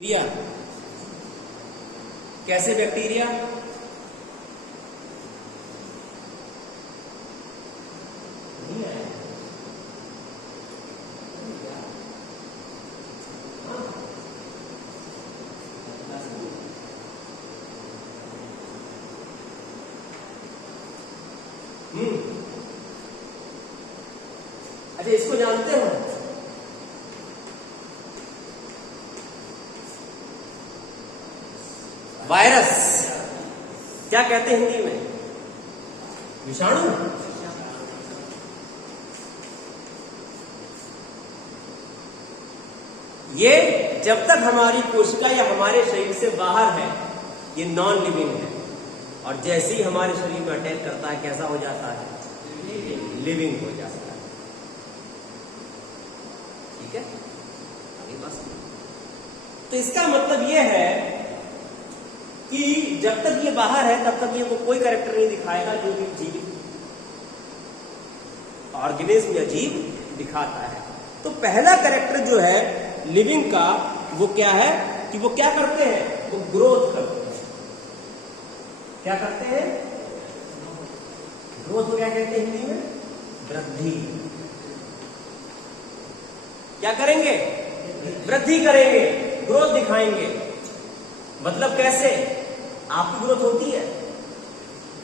Bacteria. कैसे bacteria? नहीं आया। अच्छा, इसको जानते हो? वायरस क्या कहते हैं हिंदी में? विषाणु। ये जब तक हमारी कोशिका या हमारे शरीर से बाहर है ये नॉन लिविंग है, और जैसे ही हमारे शरीर में अटैक करता है कैसा हो जाता है? लिविंग हो जाता है। ठीक है, अगली बात। तो इसका मतलब ये है कि जब तक ये बाहर है तब तक ये वो कोई कैरेक्टर नहीं दिखाएगा जो कि जीवित ऑर्गेनिज्म या जीव दिखाता है। तो पहला कैरेक्टर जो है लिविंग का वो क्या है कि वो क्या करते हैं? वो ग्रोथ करते हैं। क्या करते हैं? ग्रोथ को क्या कहते हैं हिंदी में? वृद्धि। क्या करेंगे? वृद्धि करेंगे, ग्रोथ दिखाएंगे। मतलब कैसे? आपकी ग्रोथ होती है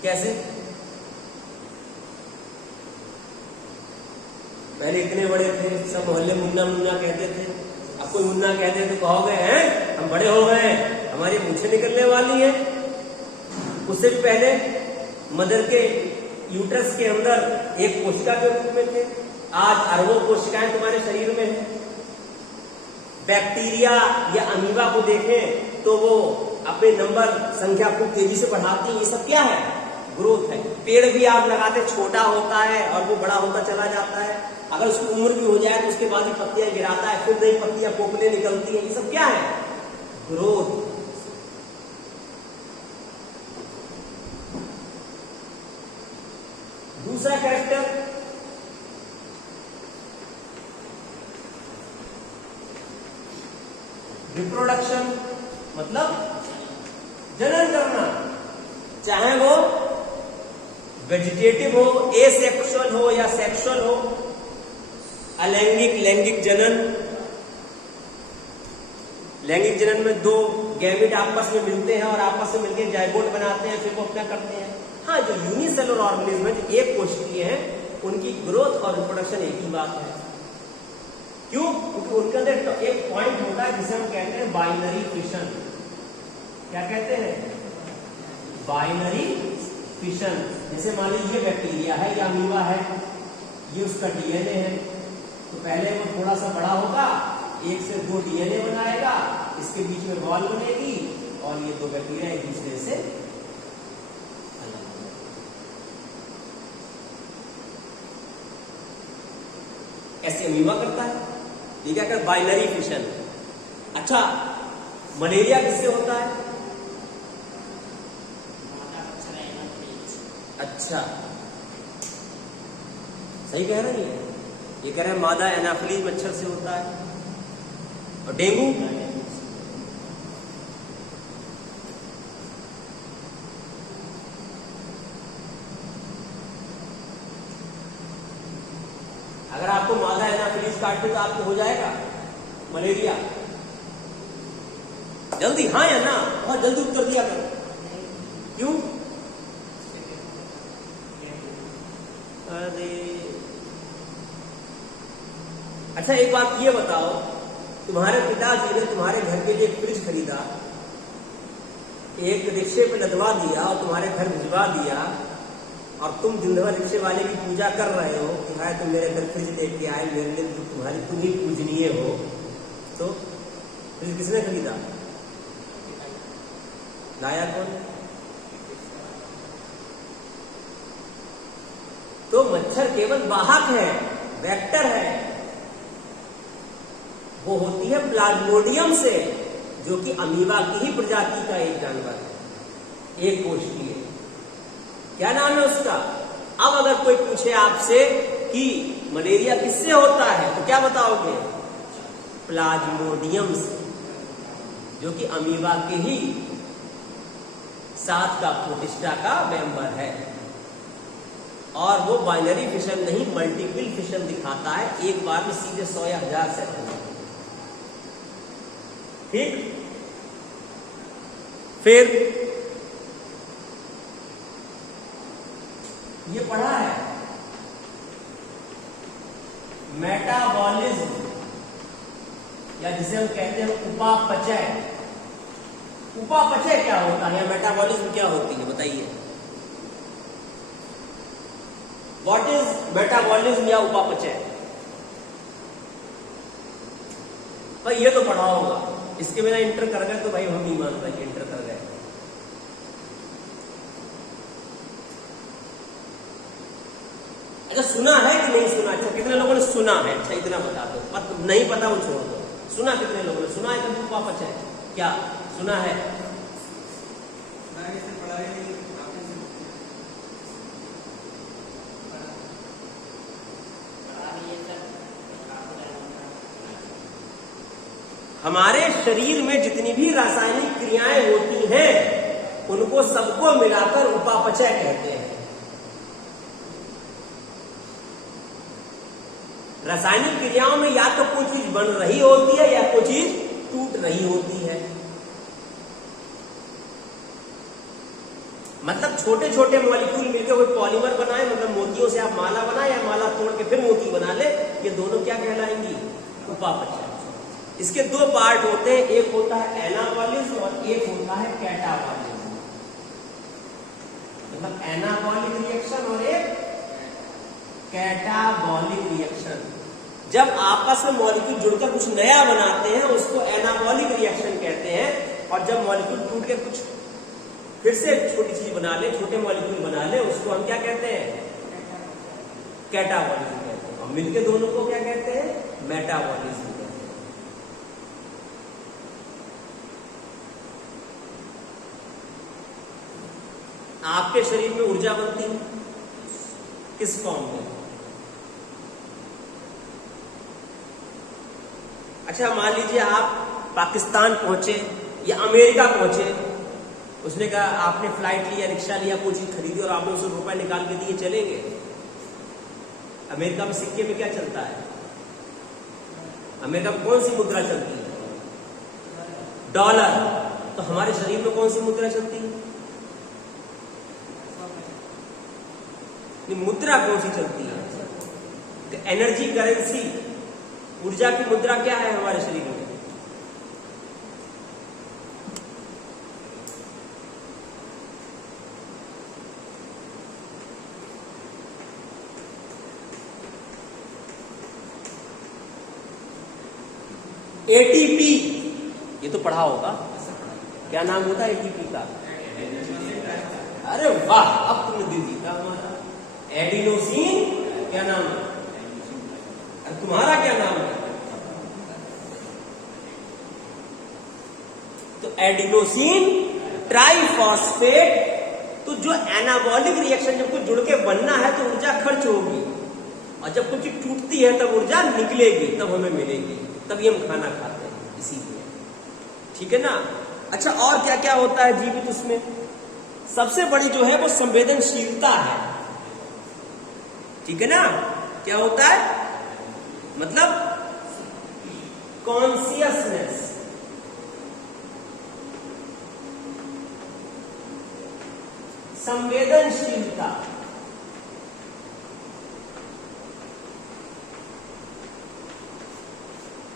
कैसे? पहले इतने बड़े थे, सब मोहल्ले मुन्ना मुन्ना कहते थे। अब कोई मुन्ना कहते तो कहोगे हैं हम बड़े हो गए हैं, हमारी मूंछें निकलने वाली है। उससे भी पहले मदर के यूट्रस के अंदर एक कोशिका के रूप में थे। आज अरबों कोशिकाएं तुम्हारे शरीर में है। बैक्टीरिया या अमीबा को देखें तो वो अपने नंबर संख्या को तेजी से बढ़ाती है। ये सब क्या है? ग्रोथ है। पेड़ भी आप लगाते छोटा होता है और वो बड़ा होता चला जाता है। अगर उसकी उम्र भी हो जाए तो उसके बाद ही पत्तियां गिराता है, फिर नई पत्तियां कोकलें निकलती हैं। ये सब क्या है? ग्रोथ। दूसरा कैरेक्टर रिप्रोडक्शन, मतलब जनन करना। चाहे वो वेजिटेटिव हो, एसेक्सुअल हो या सेक्सुअल हो, अलैंगिक लैंगिक जनन। लैंगिक जनन में दो गैमेट आपस में मिलते हैं और आपस में मिलकर जाइगोट बनाते हैं, फिर वो अपना करते हैं। हाँ, जो यूनिसेलुलर ऑर्गेनिज्म है, जो एक कोशिकीय है, उनकी ग्रोथ और रिप्रोडक्शन एक ही बात है। क्यों? क्योंकि उनके अंदर एक पॉइंट होता है जिसे हम कहते हैं बाइनरी फिशन। क्या कहते हैं? Binary fission. जैसे मान लीजिए बैक्टीरिया है या अमीबा है, ये उसका डीएनए है। तो पहले वो थोड़ा सा बड़ा होगा, 1 से 2 डीएनए बनाएगा, इसके बीच में वॉल बनेगी और ये दो बैक्टीरिया एक दूसरे से अलग। ऐसे अमीबा करता है। ये क्या कहते? Binary fission. अच्छा, मलेरिया किससे होता है? अच्छा, सही कह रहे हैं। ये कह रहे हैं मादा एनाफिलीज मच्छर से होता है। और डेंगू? अगर आपको मादा एनाफिलीज काटते तो आपको हो जाएगा मलेरिया। जल्दी हाँ या ना? बहुत जल्दी उत्तर दिया करो। क्यों? अरे अच्छा, एक बात ये बताओ, तुम्हारे पिताजी ने तुम्हारे घर के लिए एक फ्रिज खरीदा, एक रिक्शे पे लदवा दिया और तुम्हारे घर भिजवा दिया, और तुम दिन भर रिक्शे वाले की पूजा कर रहे हो कि भाई तुम मेरे घर फ्रिज लेके आए, मेरे लिए तुम ही पूजनीय हो। तो फ्रिज किसने खरीदा? लाया कौन? तो मच्छर केवल वाहक है, वेक्टर है। वो होती है प्लाज्मोडियम से, जो कि अमीबा की ही प्रजाति का एक जानवर है, एक कोशिकीय। क्या नाम है उसका? अब अगर कोई पूछे आपसे कि मलेरिया किससे होता है तो क्या बताओगे? प्लाज्मोडियम से। जो कि अमीबा के ही साथ का प्रोटिस्टा का मेंबर है। और वो बाइनरी फिशन नहीं, मल्टीपल फिशन दिखाता है, एक बार में सीधे 100 या 1000 सेल होंगे। ठीक, फिर ये पढ़ा है मेटाबॉलिज्म, या जिसे हम कहते हैं उपापचय। उपापचय क्या होता है या मेटाबॉलिज्म क्या होती है, बताइए। व्हाट इज मेटाबॉलिज्म या उपापचय? भाई ये तो पढ़ा होगा, इसके बिना इंटर कर गए तो भाई हम नहीं मानते कि इंटर कर गए। अच्छा, सुना है कि नहीं सुना? अच्छा, कितने लोगों ने सुना है? अच्छा, इतना बता दो। नहीं पता वो छोड़ दो। सुना कितने लोगों ने? सुना है कभी उपापचय? क्या सुना है? हमारे शरीर में जितनी भी रासायनिक क्रियाएं होती हैं उनको सबको मिलाकर उपापचय कहते हैं। रासायनिक क्रियाओं में या तो कोई चीज बन रही होती है या कोई चीज टूट रही होती है। मतलब छोटे छोटे मॉलिक्यूल मिलकर कोई पॉलीमर बनाए, मतलब मोतियों से आप माला बनाए या माला तोड़ के फिर मोती बना ले, ये दोनों क्या कहलाएंगी? उपापचय। इसके दो पार्ट होते हैं, एक होता है एनाबॉलिज्म और एक होता है कैटाबॉलिज्म। मतलब एनाबॉलिक रिएक्शन और एक कैटाबॉलिक रिएक्शन। जब आपस में मॉलिक्यूल जुड़कर कुछ नया बनाते हैं उसको एनाबॉलिक रिएक्शन कहते हैं, और जब मॉलिक्यूल टूट के कुछ फिर से छोटी चीज बना ले, छोटे मॉलिक्यूल बना ले, उसको हम क्या कहते हैं? कैटाबॉलिज्म कहते हैं। और मिलके दोनों को क्या कहते हैं? मेटाबॉलिज्म कहते हैं। आपके शरीर में ऊर्जा बनती है किस फॉर्म में? अच्छा, मान लीजिए आप पाकिस्तान पहुंचे या अमेरिका पहुंचे, उसने कहा आपने फ्लाइट लिया, रिक्शा लिया, कोई चीज खरीदी और आपने उसे रुपए निकाल के दिए, चलेंगे? अमेरिका में सिक्के में क्या चलता है? अमेरिका में कौन सी मुद्रा चलती है? डॉलर। तो हमारे शरीर में कौन सी मुद्रा चलती है? मुद्रा कौन सी चलती है? तो एनर्जी, करेंसी, ऊर्जा की मुद्रा क्या है हमारे शरीर में? एटीपी। ये तो पढ़ा होगा, क्या नाम होता है एटीपी का? अरे वाह, अब तुमने दिल जीता हमारा। एडिनोसिन, क्या नाम है? अरे तुम्हारा क्या नाम है? तो एडिनोसिन ट्राइफॉस्फेट। तो जो एनाबॉलिक रिएक्शन जब कुछ जुड़ के बनना है तो ऊर्जा खर्च होगी, और जब कुछ टूटती है तब ऊर्जा निकलेगी, तब हमें मिलेगी, तभी हम खाना खाते हैं, इसीलिए। ठीक है ना? अच्छा, और क्या क्या होता है जीवित उसमें? सबसे बड़ी जो है वो संवेदनशीलता है। ठीक है ना? क्या होता है? मतलब कॉन्सियसनेस। संवेदनशीलता।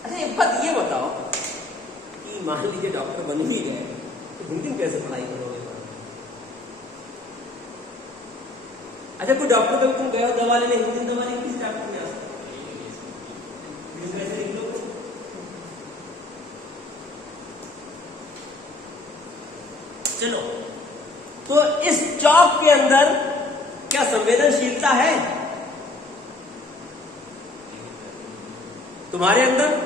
अच्छा, एक बात ये बताओ कि मान लीजिए डॉक्टर बन भी गए तो हिंदी में कैसे पढ़ाई करोगे? अच्छा, कोई डॉक्टर कभी तुम गए हो दवा लेने, हिंदी दवा लेने, किस डॉक्टर ने कैसे लिख लो? चलो, तो इस चौक के अंदर क्या संवेदनशीलता है तुम्हारे अंदर?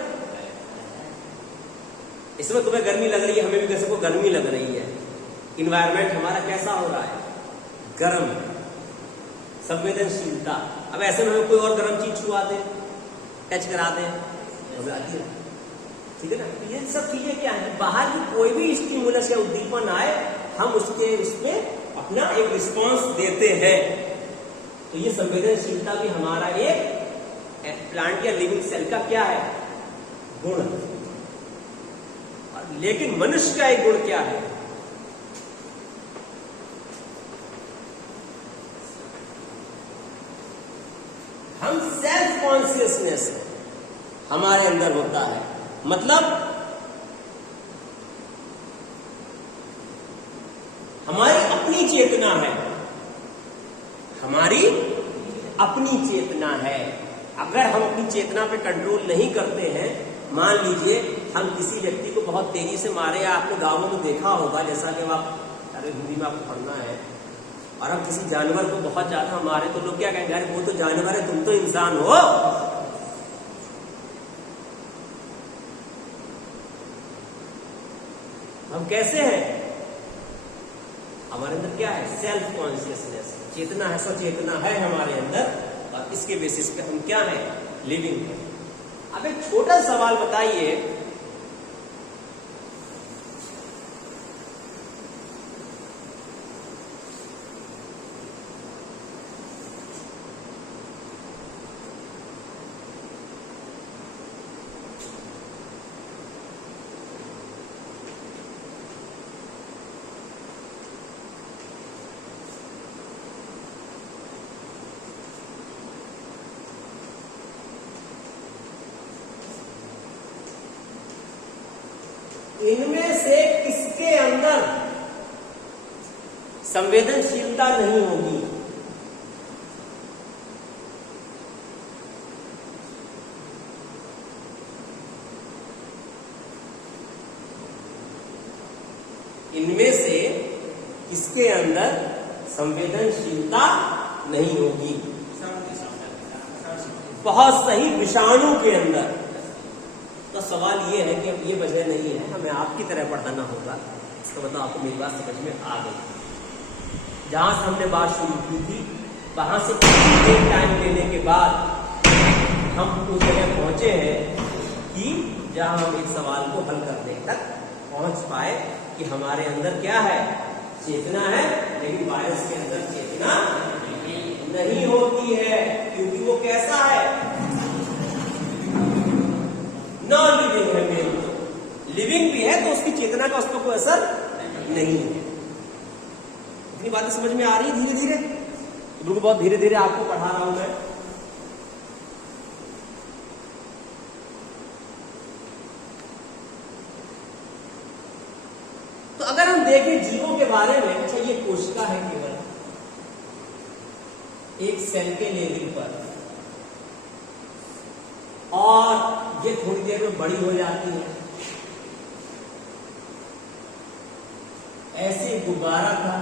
इसमें तुम्हें गर्मी लग रही है, हमें भी कैसे को गर्मी लग रही है, इन्वायरमेंट हमारा कैसा हो रहा है? गर्म। संवेदनशीलता। अब ऐसे में हमें कोई और गर्म चीज छुआ दे, टच करा दे, हमें आती है ठीक है ना। तो ये सब चीजें क्या है, बाहर की कोई भी स्टिमुलस या उद्दीपन आए हम उसमें अपना एक रिस्पॉन्स देते हैं। तो ये संवेदनशीलता भी हमारा एक प्लांट या लिविंग सेल का क्या है, गुण। लेकिन मनुष्य का एक गुण क्या है, हम सेल्फ कॉन्शियसनेस हमारे अंदर होता है। मतलब हमारी अपनी चेतना है, हमारी अपनी चेतना है। अगर हम अपनी चेतना पे कंट्रोल नहीं करते हैं, मान लीजिए हम किसी व्यक्ति को बहुत तेजी से मारे, या आपने गांवों में देखा होगा, जैसा कि आप अरे हिंदी में आपको पढ़ना है, और हम किसी जानवर को बहुत ज्यादा मारे तो लोग क्या कहेंगे, अरे वो तो जानवर है, तुम तो इंसान हो। हम कैसे हैं, हमारे अंदर क्या है, सेल्फ कॉन्शियसनेस, चेतना है, सचेतना है हमारे अंदर, और इसके बेसिस पे हम क्या है, लिविंग है। अब एक छोटा सवाल बताइए, इनमें से किसके अंदर संवेदनशीलता नहीं होगी? इनमें से किसके अंदर संवेदनशीलता नहीं होगी? बहुत सही, विषाणु के अंदर। तो सवाल ये है कि अब ये वजह नहीं है, हमें आपकी तरह पढ़ाना होगा। इसका मतलब आपको मेरी बात समझ में आ गई। जहां से हमने बात शुरू की थी, वहां से एक टाइम लेने के बाद हम उस जगह पहुंचे हैं कि जहां हम एक सवाल को हल करने तक पहुंच पाए कि हमारे अंदर क्या है, चेतना है, लेकिन वायरस के अंदर चेतना नहीं होती है। क्योंकि वो कैसा है, नॉन लिविंग है। मेन लिविंग भी है तो उसकी चेतना का उस पर कोई असर नहीं है। इतनी बातें समझ में आ रही है धीरे धीरे? बिल्कुल, बहुत धीरे धीरे आपको पढ़ा रहा हूं मैं। तो अगर हम देखें जीवों के बारे में, अच्छा ये कोशिका है केवल एक सेल के लेवल पर, और ये थोड़ी देर में बड़ी हो जाती है। ऐसे गुब्बारा था,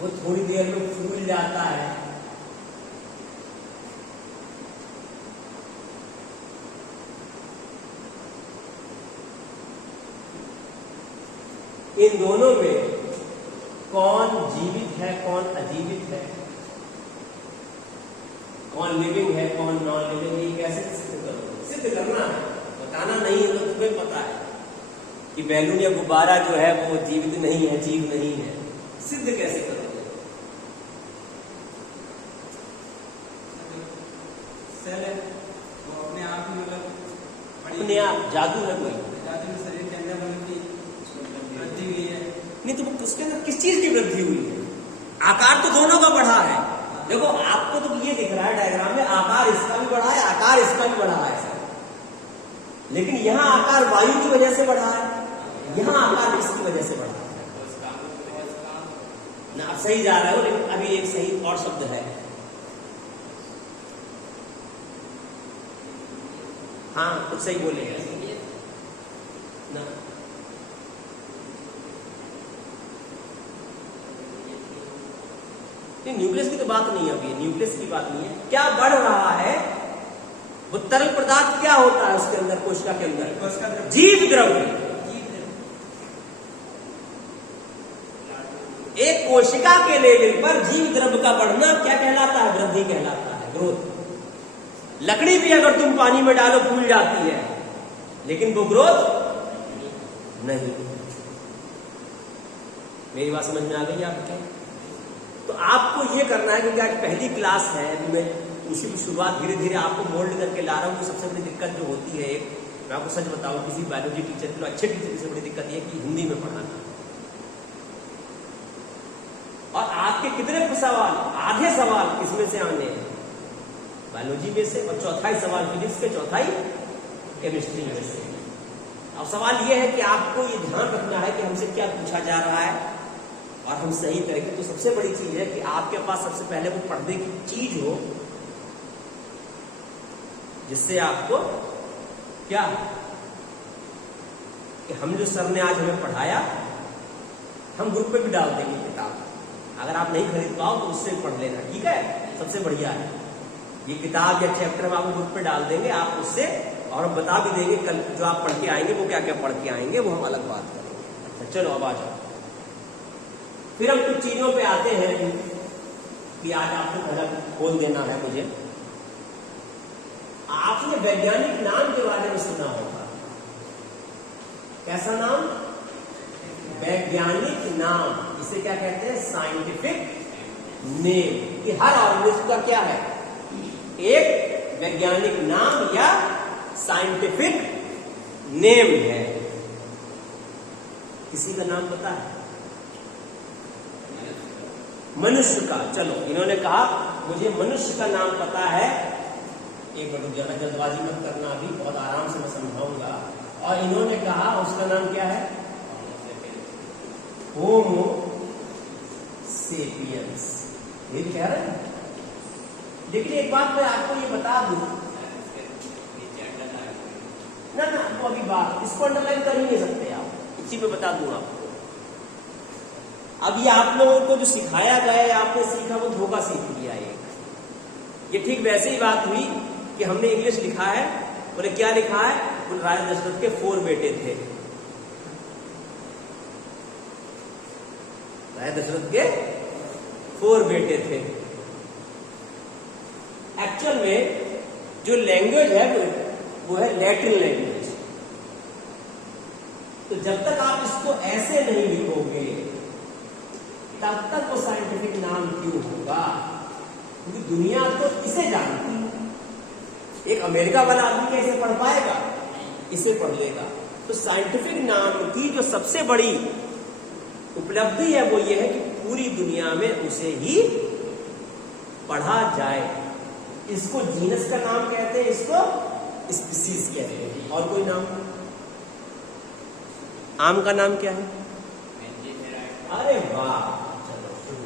वो थोड़ी देर में फूल जाता है। इन दोनों में कौन जीवित है, कौन अजीवित है, कौन लिविंग है, कौन नॉन लिविंग है, ये कैसे सिद्ध करोगे? सिद्ध करना है, बताना नहीं है। तो तुम्हें पता है कि बैलून या गुब्बारा जो है वो जीवित नहीं है, जीव नहीं है, सिद्ध कैसे करोगे? सेल है वो अपने आप ही, मतलब अपने आप जादू है कोई? जादू में शरीर के अंदर मतलब की वृद्धि हुई है। नहीं तो उसके अंदर किस चीज की वृद्धि हुई है? आकार तो दोनों का बढ़ा है। देखो आपको तो ये दिख रहा है डायग्राम में, आकार इसका भी बढ़ा है, आकार इसका भी बढ़ा है, लेकिन यहां आकार वायु की वजह से बढ़ा है, यहां आकार किसकी वजह से बढ़ा है? ना आप सही जा रहे हो, लेकिन अभी एक सही और शब्द है। हाँ, कुछ सही बोलेगा ना। न्यूक्लियस की तो बात नहीं है अभी, न्यूक्लियस की बात नहीं है। क्या बढ़ रहा है? वो तरल पदार्थ क्या होता है उसके अंदर, कोशिका के अंदर? जीव द्रव्य। एक कोशिका के लेवल पर जीव द्रव्य का बढ़ना क्या कहलाता है? वृद्धि कहलाता है, ग्रोथ। लकड़ी भी अगर तुम पानी में डालो फूल जाती है, लेकिन वो ग्रोथ नहीं। मेरी बात समझ में आ गई आपके? तो आपको ये करना है, क्योंकि आज पहली क्लास है, मैं उसी की शुरुआत धीरे धीरे आपको मोल्ड करके ला रहा हूँ। तो सबसे बड़ी दिक्कत जो होती है, एक मैं आपको सच बताऊं, किसी बायोलॉजी टीचर के, अच्छे टीचर की सबसे बड़ी दिक्कत ये है कि हिंदी में पढ़ाना। और आपके कितने सवाल, आधे सवाल किसमें से आने हैं? बायोलॉजी में से, और चौथाई सवाल फिजिक्स के, चौथाई केमिस्ट्री में से। अब सवाल यह है कि आपको ये ध्यान रखना है कि हमसे क्या पूछा जा रहा है और हम सही करेंगे। तो सबसे बड़ी चीज है कि आपके पास सबसे पहले वो पढ़ने की चीज हो, जिससे आपको क्या, कि हम जो सर ने आज हमें पढ़ाया, हम ग्रुप पे भी डाल देंगे किताब। अगर आप नहीं खरीद पाओ तो उससे पढ़ लेना, ठीक है? सबसे बढ़िया है ये किताब या चैप्टर हम आपको ग्रुप पे डाल देंगे, आप उससे, और हम बता भी देंगे कल जो आप पढ़ के आएंगे वो क्या क्या पढ़ के आएंगे, वो हम अलग बात करेंगे। अच्छा चलो अब आ जाओ, फिर हम कुछ चीजों पे आते हैं कि आज आपको पहला खोल देना है मुझे। आपने वैज्ञानिक नाम के बारे में सुना होगा। कैसा नाम? वैज्ञानिक नाम। इसे क्या कहते हैं? Scientific name. कि हर ऑर्गेनिज्म का क्या है? एक वैज्ञानिक नाम या साइंटिफिक नेम है। किसी का नाम पता है? मनुष्य का। चलो, इन्होंने कहा मुझे मनुष्य का नाम पता है। एक मिनट जरा जल्दबाजी मत करना, अभी बहुत आराम से मैं समझाऊंगा। और इन्होंने कहा उसका नाम क्या है? होमो सेपियंस। ये कह रहे हैं। लेकिन एक बात मैं आपको ये बता दूं, ना वो अभी बात, इसको अंडरलाइन कर ही नहीं सकते आप, इसी पे बता दूं आपको। अभी आप लोगों को जो सिखाया गया, आपने सीखा वो धोखा सीख लिया। ये ठीक वैसे ही बात हुई कि हमने इंग्लिश लिखा है, बोले क्या लिखा है? बोले राजा दशरथ के 4 बेटे थे। राजा दशरथ के 4 बेटे थे। एक्चुअल में जो लैंग्वेज है वो है लैटिन लैंग्वेज। तो जब तक आप इसको ऐसे नहीं लिखोगे तब तक वो साइंटिफिक नाम क्यों होगा? क्योंकि दुनिया तो इसे जानती है। एक अमेरिका वाला आदमी क्या इसे पढ़ पाएगा? इसे पढ़ लेगा। तो साइंटिफिक नाम की जो सबसे बड़ी उपलब्धि है वो ये है कि पूरी दुनिया में उसे ही पढ़ा जाए। इसको जीनस का नाम कहते हैं, इसको स्पीसीज कहते हैं। और कोई नाम? आम का नाम क्या है? अरे वाह, चलो शुरू।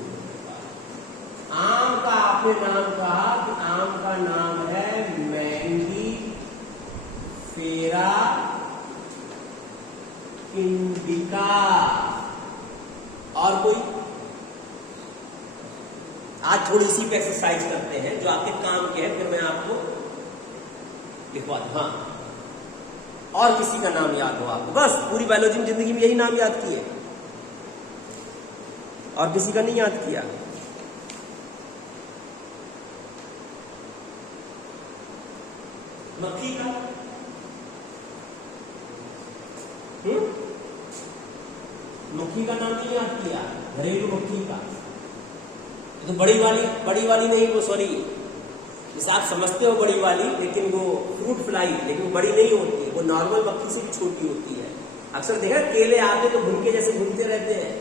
आम का आपने नाम कहा कि आम का नाम है मैंगी फेरा इंडिका। और कोई? आज थोड़ी सी पे एक्सरसाइज करते हैं जो आपके काम के है, फिर मैं आपको लिखवा दूं। हाँ, और किसी का नाम याद हो आपको? बस पूरी बायोलॉजी में जिंदगी में यही नाम याद किए, और किसी का नहीं याद किया। मक्खी का? मक्खी का नाम नहीं याद किया? घरेलू मक्खी का तो बड़ी वाली नहीं, वो सॉरी, जैसे आप समझते हो बड़ी वाली, लेकिन वो फ्रूट फ्लाई, लेकिन वो बड़ी नहीं होती है, वो नॉर्मल मक्खी से छोटी होती है। अक्सर देखा केले आते तो भुनके जैसे भुनते रहते हैं,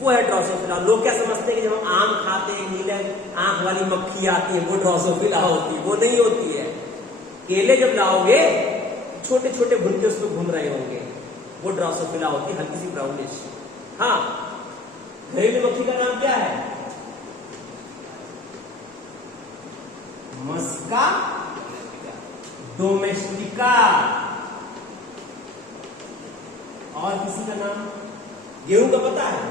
वो है ड्रोसोफिला। लोग क्या समझते हैं कि जब हम आम खाते हैं नीले आंख वाली मक्खी आती है वो ड्रोसोफिला होती है, वो नहीं होती है। केले जब लाओगे छोटे छोटे भुनके उसमें घूम रहे होंगे, वो ड्रोसोफिला होती है, हल्की सी ब्राउनिश। हाँ, घरेलू मक्खी का नाम क्या है? मस्का डोमेस्टिका। और किसी का नाम? गेहूं का पता है?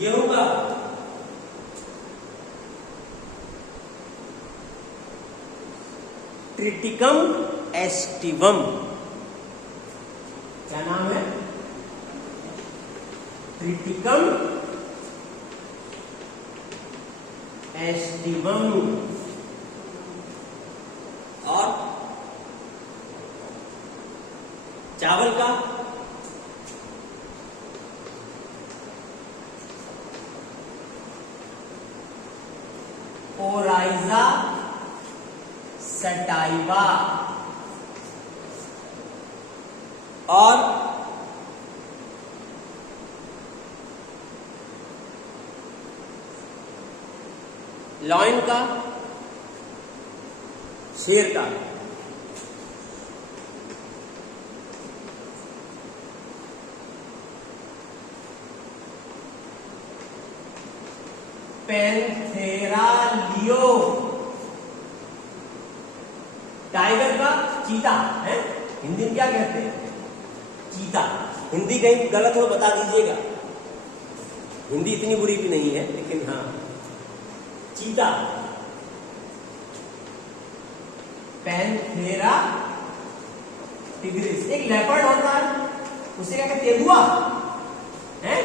गेहूं का ट्रिटिकम एस्टिवम। क्या नाम है? Triticum aestivum. और चावल का ओराइजा सटाइवा। और लॉइन का, शेर का पैंथेरा लियो। टाइगर का चीता है, हिंदी में क्या कहते हैं? चीता। हिंदी कहीं गलत हो बता दीजिएगा, हिंदी इतनी बुरी भी नहीं है, लेकिन हाँ चीता। Panthera tigris. एक लेपर्ड होता है, उसे क्या कहते हैं? तेंदुआ है,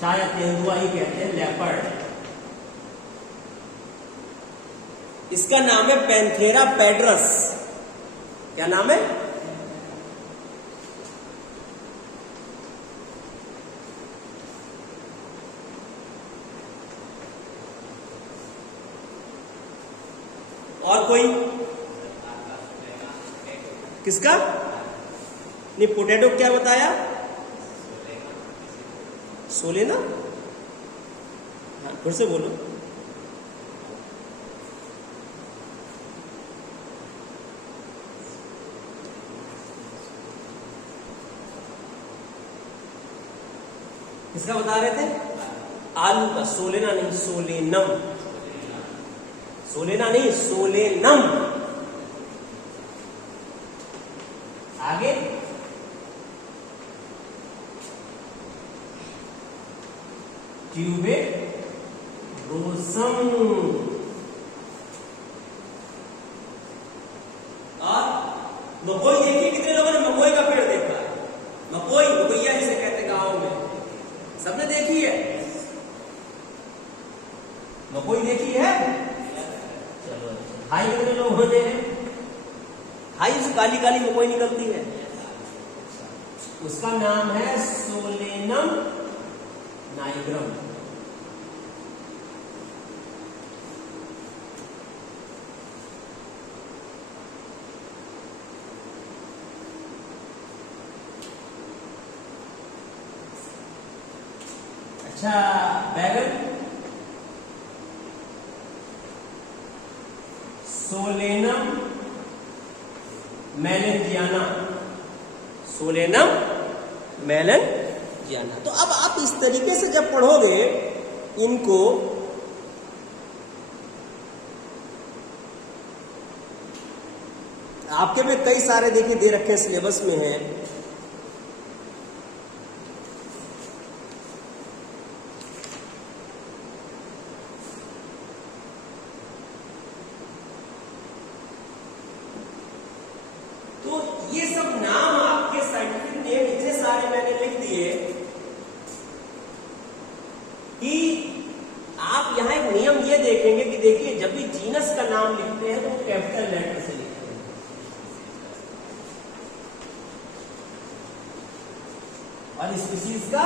शायद तेंदुआ ही कहते हैं, लेपर्ड। इसका नाम है पैंथेरा पेड्रस। क्या नाम है? और कोई? किसका? नहीं, पोटैटो क्या बताया? सोलेना। हाँ, फिर से बोलो। किसका बता रहे थे? आलू का। सोलेना नहीं, सोलेनम। सोलेना नहीं, सोलेनम। आगे ट्यूबेरोसम। और मकोई देखिए, कितने लोगों ने मकोई का पेड़ देखा है? मकोई, मकोइया जिसे कहते हैं गांव में, सबने देखी है? मकोई देखी है? चलो, हाई कितने लोग होते हैं? हाई से काली काली मकोई निकलती है, उसका नाम है सोलेनम नाइग्रम। अच्छा, बैगन सोलेनम मेलेंजियाना। सोलेनम मेलेंजियाना। तो अब आप इस तरीके से जब पढ़ोगे इनको, आपके में कई सारे देखिए दे रखे हैं, सिलेबस में है। तो ये सब नाम आपके साइंटिफिक नेम इतने सारे मैंने लिख दिए कि आप यहां एक नियम ये देखेंगे कि देखिए, जब भी जीनस का नाम लिखते हैं तो वो कैपिटल लेटर से लिखते हैं, और स्पीशीज का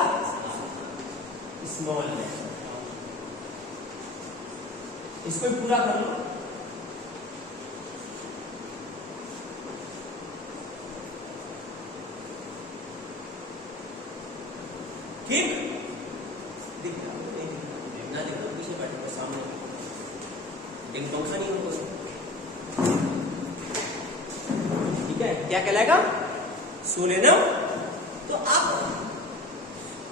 स्मॉल लेटर। इसको भी पूरा कर लो। ठीक? दिख रहा नहीं? दिख रहा ना? दिख रहा? पीछे बैठे सामने, एक पंखा नहीं होगा। ठीक है, क्या कहलाएगा? सोलेनम। तो अब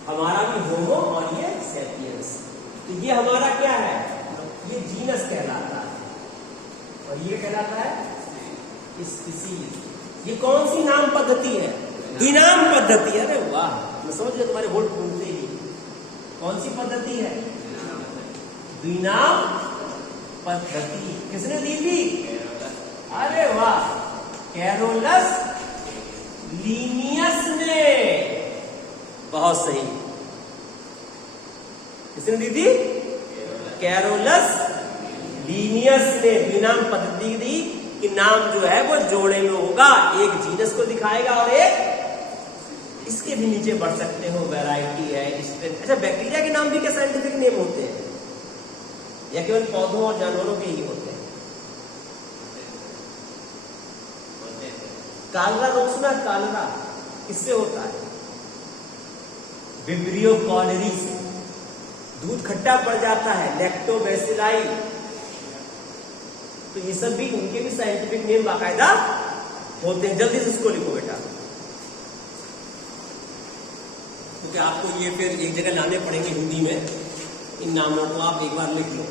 हमारा भी होमो और ये सेपियंस, तो ये हमारा क्या है? ये जीनस कहलाता है, और ये कहलाता है स्पीशीज। ये कौन सी नाम पद्धति है? द्विनाम पद्धति है। अरे वाह, मैं समझ गया, तुम्हारे होठ घूमते ही। कौन सी पद्धति है? द्विनाम पद्धति। किसने दी थी? अरे वाह, कैरोलस लीनियस ने। बहुत सही। किसने दी थी? कैरोलस लीनियस ने द्विनाम पद्धति दी कि नाम जो है वो जोड़े में होगा, एक जीनस को दिखाएगा और एक इसके भी नीचे बढ़ सकते हो, वैरायटी है, स्ट्रेंथ। अच्छा, बैक्टीरिया के नाम भी क्या साइंटिफिक नेम होते हैं या केवल पौधों और जानवरों के ही होते हैं? कालरा रोग सुना? कालरा किससे होता है? विब्रियो कॉलेरी से। दूध खट्टा पड़ जाता है, लैक्टोबैसिलाई। तो ये सब भी उनके भी साइंटिफिक नेम बाकायदा होते हैं। जल्दी से इसको लिखो बेटा, क्योंकि आपको ये फिर एक जगह लाने पड़ेंगे हिंदी में। इन नामों को आप एक बार लिख लो,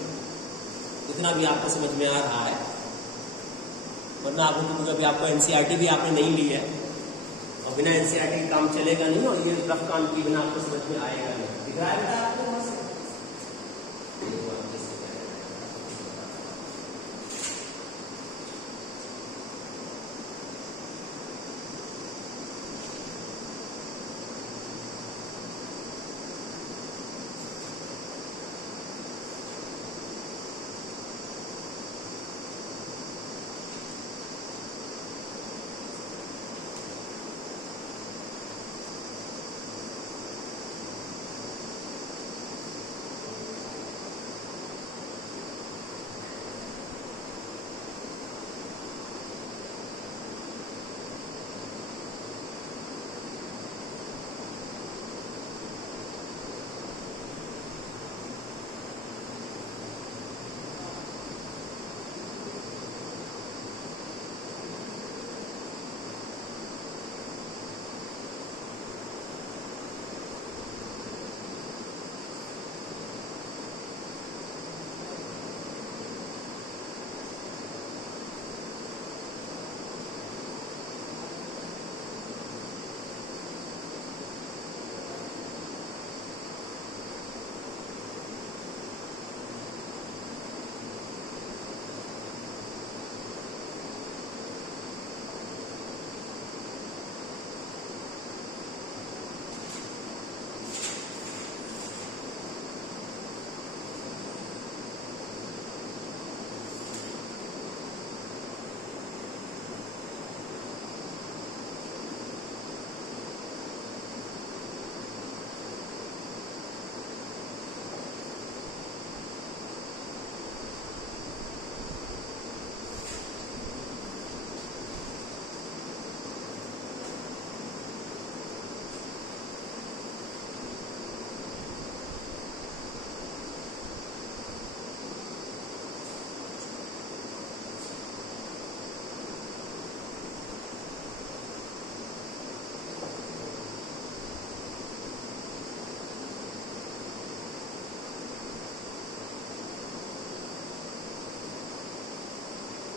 इतना भी आपको समझ में आ रहा है, वरना आपको क्योंकि अभी आपको एनसीईआरटी भी आपने नहीं ली है और बिना एनसीईआरटी काम चलेगा नहीं, और ये रफ काम की बिना आपको समझ में आएगा नहीं। दिख रहा है बेटा आपको वहां से?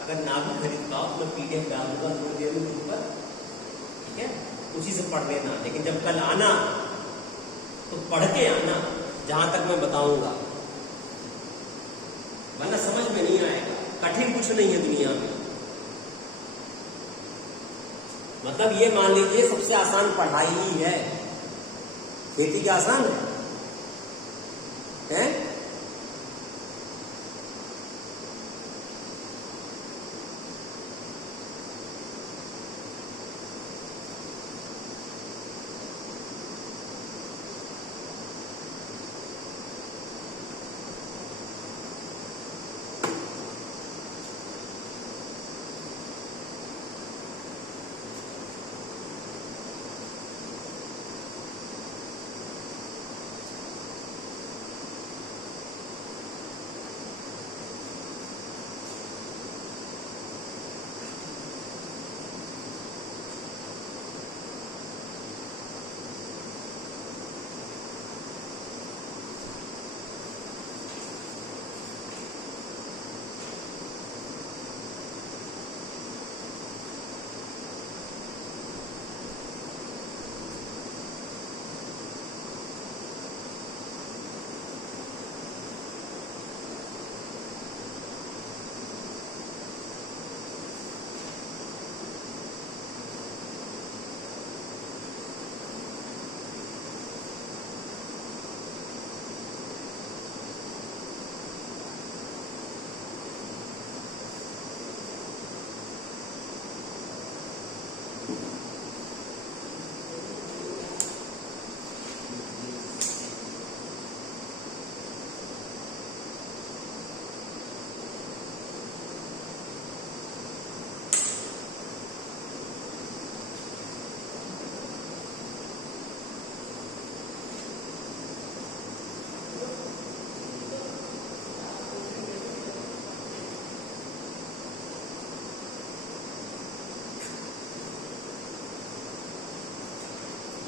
अगर ना भी खरीद पाओ तो मैं पीडीएफ डाल दूंगा थोड़ी देर में ग्रुप पर, ठीक है? उसी से पढ़ लेना, लेकिन जब कल आना तो पढ़ के आना जहां तक मैं बताऊंगा, वरना समझ में नहीं आएगा। कठिन कुछ नहीं है दुनिया में। मतलब ये मान लीजिए सबसे आसान पढ़ाई ही है। खेती क्या आसान है?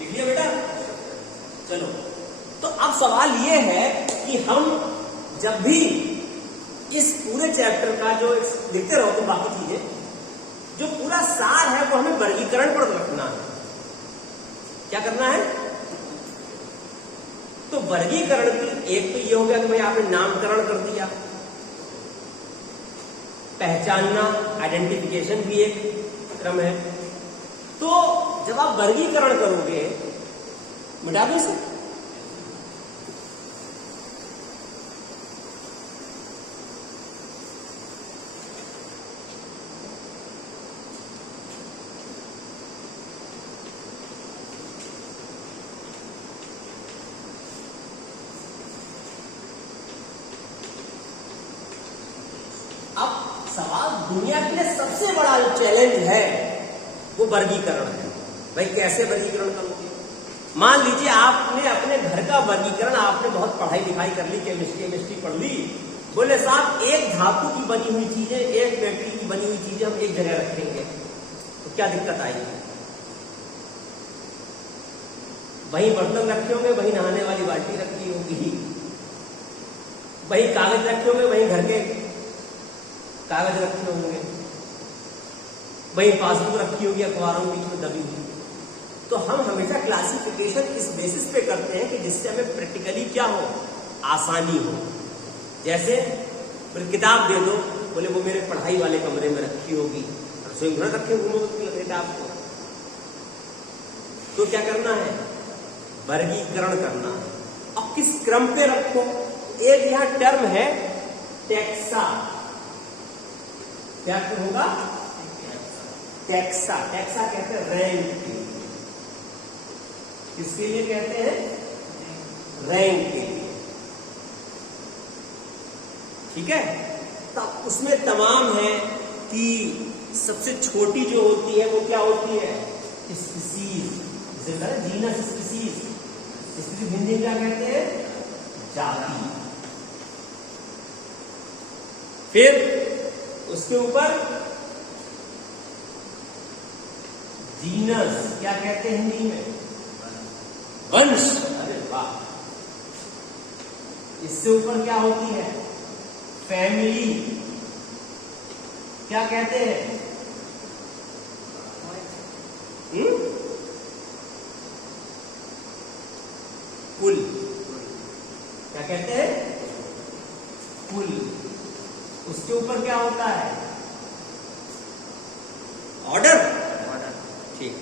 लिख लिया बेटा? चलो, तो अब सवाल ये है कि हम जब भी इस पूरे चैप्टर का जो लिखते रहो तो बाकी चीजें, जो पूरा सार है वो हमें वर्गीकरण पर रखना है। क्या करना है? तो वर्गीकरण की एक तो ये हो गया कि भाई आपने नामकरण कर दिया, पहचानना, आइडेंटिफिकेशन भी एक क्रम है। तो जब आप वर्गीकरण करोगे, मिटा दो इसे, सवाल दुनिया के लिए सबसे बड़ा जो चैलेंज है वो वर्गीकरण है। भाई कैसे वर्गीकरण करोगे? मान लीजिए आपने अपने घर का वर्गीकरण, आपने बहुत पढ़ाई लिखाई कर ली, केमिस्ट्री पढ़ ली, बोले साहब एक धातु की बनी हुई चीजें, एक बैटरी की बनी हुई चीजें हम एक जगह रखेंगे, तो क्या दिक्कत आएगी? वही बर्तन रखे होंगे, वही नहाने वाली बाल्टी रखी होगी, वही कागज रखे होंगे, वही घर के कागज रखे होंगे, वही पासबुक रखी होगी, अखबारों बीच में दबी हुई। तो हम हमेशा क्लासिफिकेशन इस बेसिस पे करते हैं कि जिससे हमें प्रैक्टिकली क्या हो, आसानी हो। जैसे बोले किताब दे दो, बोले वो मेरे पढ़ाई वाले कमरे में रखी होगी, रसोई घर रखे होंगे किताब को। तो क्या करना है? वर्गीकरण करना है। अब किस क्रम पे रखो? एक यहां टर्म है टेक्सा। क्या होगा? टेक्सा। टेक्सा कहते हैं रैंक के लिए। किसके लिए कहते हैं? रैंक के लिए। ठीक है? तब उसमें तमाम है कि सबसे छोटी जो होती है वो क्या होती है? स्पीसीज। जैसे जीनस स्पीसीज, इसकी हिंदी में क्या कहते हैं? जाति। फिर उसके ऊपर जीनस, क्या कहते हैं हिंदी में? वंश। अरे वाह! इससे ऊपर क्या होती है? फैमिली। क्या कहते हैं? कुल। क्या कहते हैं? कुल। उसके ऊपर क्या होता है? ऑर्डर। ठीक।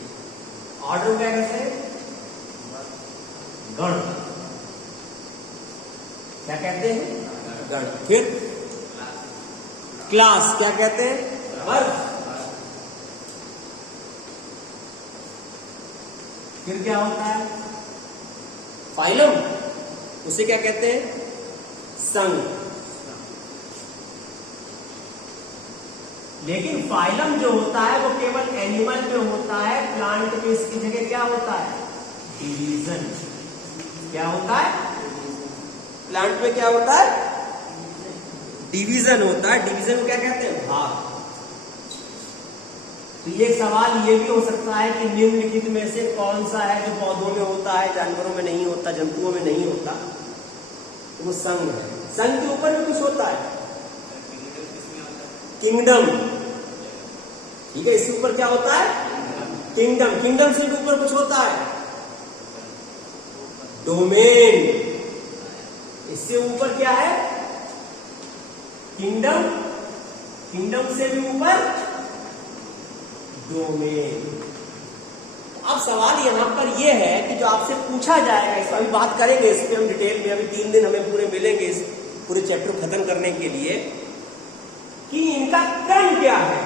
ऑर्डर क्या कहते हैं? गण। क्या कहते हैं? गण। फिर क्लास। क्या कहते हैं? वर्ग। फिर क्या होता है? फाइलम। उसे क्या कहते हैं? संघ। लेकिन फाइलम जो होता है वो केवल एनिमल में होता है, प्लांट में इसकी जगह क्या होता है? डिवीजन। क्या होता है? प्लांट में क्या होता है? डिवीजन होता है। डिवीजन को क्या कहते हैं? भाग। तो ये सवाल ये भी हो सकता है कि निम्नलिखित में से कौन सा है जो पौधों में होता है, जानवरों में नहीं होता, जंतुओं में नहीं होता? तो वो संघ है। संघ के ऊपर भी कुछ होता है? किंगडम। ठीक है, इसके ऊपर क्या होता है? किंगडम। किंगडम से भी ऊपर कुछ होता है? डोमेन। इससे ऊपर क्या है? किंगडम। किंगडम से भी ऊपर डोमेन। अब सवाल यहां पर यह है कि जो आपसे पूछा जाएगा, इस अभी बात करेंगे इस पे हम डिटेल में, अभी 3 दिन हमें पूरे मिलेंगे इस पूरे चैप्टर खत्म करने के लिए, कि इनका क्रम क्या है।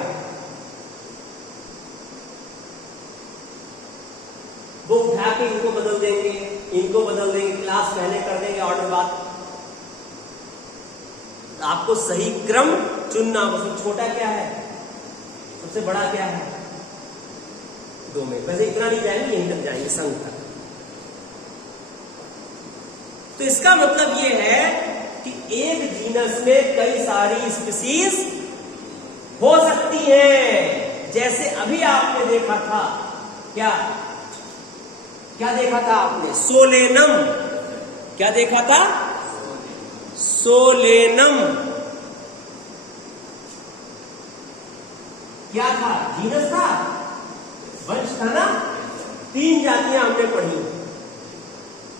वो उठा के इनको बदल देंगे, इनको बदल देंगे, क्लास पहले कर देंगे, ऑर्डर बाद। आपको सही क्रम चुनना। सबसे छोटा क्या है, सबसे बड़ा क्या है? डोमेन। वैसे इतना नहीं जाएंगे, यहीं तक जाएंगे, संघ तक। तो इसका मतलब यह है कि एक जीनस में कई सारी स्पीसीज हो सकती हैं। जैसे अभी आपने देखा था क्या क्या देखा था आपने? सोलेनम। क्या देखा था? सोलेनम। क्या था? जीनस था, वंश था ना। 3 जातियां हमने पढ़ी,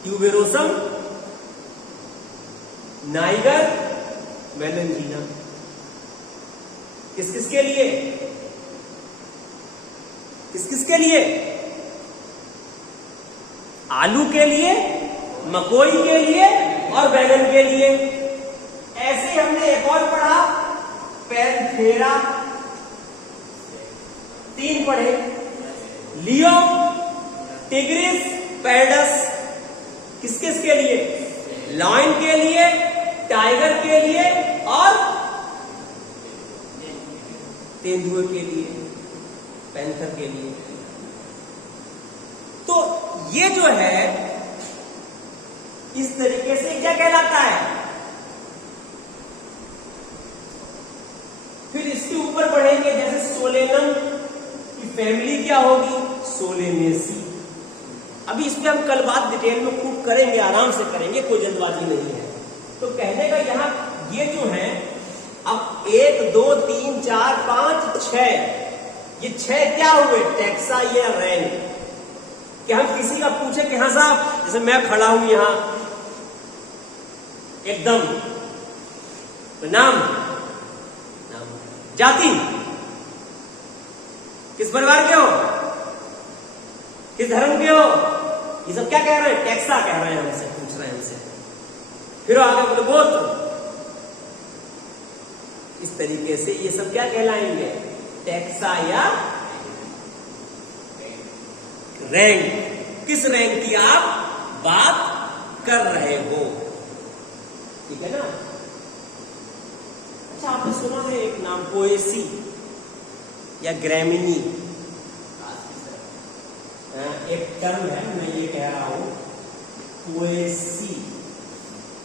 ट्यूबेरोसम, नाइगर, मेलेंजीना। किस किस के लिए? किस किस के लिए? आलू के लिए, मकोई के लिए और बैंगन के लिए। ऐसे हमने एक और पढ़ा, पैंथेरा। 3 पढ़े, लियो, टिग्रिस, पैरडस। किस किस के लिए? लायन के लिए, टाइगर के लिए और तेंदुए के लिए, पैंथर के लिए। तो ये जो है इस तरीके से क्या कहलाता है? फिर इसके ऊपर बढ़ेंगे, जैसे सोलेनम की फैमिली क्या होगी? सोलेनेसी। अभी इस पे हम कल बात डिटेल में खूब करेंगे, आराम से करेंगे, कोई जल्दबाजी नहीं है। तो कहने का यहां ये जो है, अब 1 2 3 4 5 6, ये 6 क्या हुए? टैक्सा या रैंक। कि हम किसी का पूछे कि हाँ साहब, जैसे मैं खड़ा हूं यहां एकदम, नाम, जाति, किस परिवार के हो, किस धर्म के हो, ये सब क्या कह रहे हैं? टैक्सा कह रहे हैं हमसे, पूछ रहे हैं हमसे। फिर आगे बोले गोत्र। इस तरीके से ये सब क्या कहलाएंगे? टैक्सा या रैंक। किस रैंक की आप बात कर रहे हो? ठीक है ना। अच्छा, आपने सुना है एक नाम पोएसी या ग्रैमिनी? एक टर्म है, मैं ये कह रहा हूं पोएसी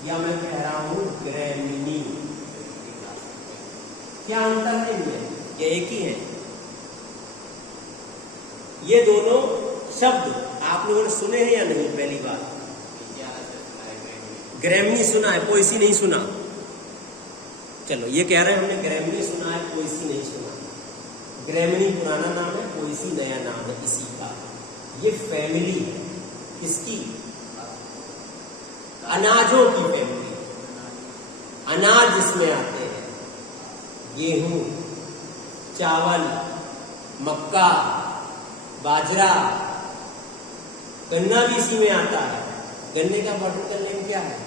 या मैं कह रहा हूं ग्रैमिनी। क्या अंतर है इनमें? ये एक ही है। ये दोनों शब्द आप लोगों ने सुने हैं या नहीं? पहली बार ग्रैमिनी सुना है, पोएसी नहीं सुना। चलो, ये कह रहे हैं हमने ग्रैमिनी सुना है, पोएसी नहीं सुना। ग्रैमिनी पुराना नाम है, पोएसी नया नाम है इसी का। ये फैमिली है किसकी? अनाजों की फैमिली। अनाज इसमें आते हैं, गेहूं, चावल, मक्का, बाजरा, गन्ना भी इसी में आता है। गन्ने का बॉटनिकल नेम क्या है?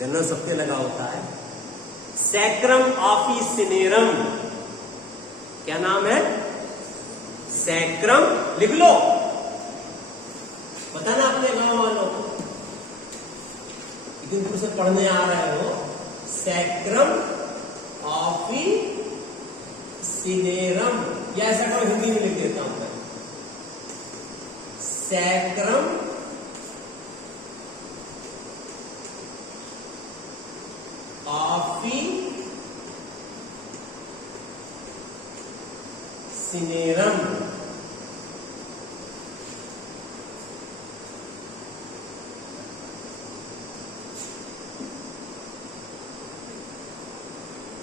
गन्ना सबके लगा होता है, सैक्रम ऑफिसिनेरम। क्या नाम है? सैक्रम। लिख लो, बताना अपने गांव वालों को, इतनी दूर से पढ़ने आ रहे हो। सैक्रम ऑफिसिनेरम, या ऐसा कोई हिंदी में लिख देता हूं मैं, सैक्रम ऑफिसिनेरम।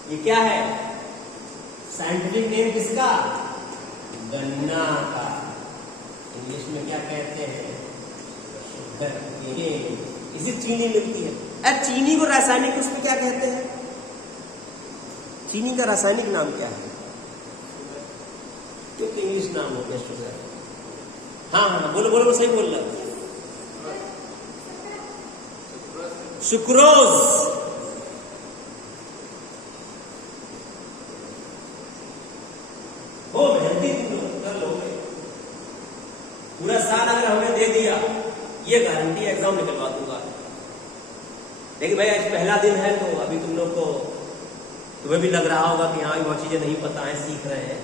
ये क्या है? साइंटिफिक नेम किसका? गन्ना का। इंग्लिश में क्या कहते हैं? Sugarcane. इसी चीनी मिलती है। अब चीनी को रासायनिक उसमें क्या कहते हैं? चीनी का रासायनिक नाम क्या है? क्योंकि इंग्लिश नाम हो गया शुगर। हाँ हाँ, बोलो बोलो, सही बोल रहा। सुक्रोज। हो मेहनती कर लोगे। पूरा साल अगर हमने दे दिया, ये गारंटी एग्जाम निकलवा दूंगा। लेकिन भाई आज पहला दिन है, तो अभी तुम लोग को तुम्हें भी लग रहा होगा कि हाँ बहुत चीजें नहीं पता है, सीख रहे हैं।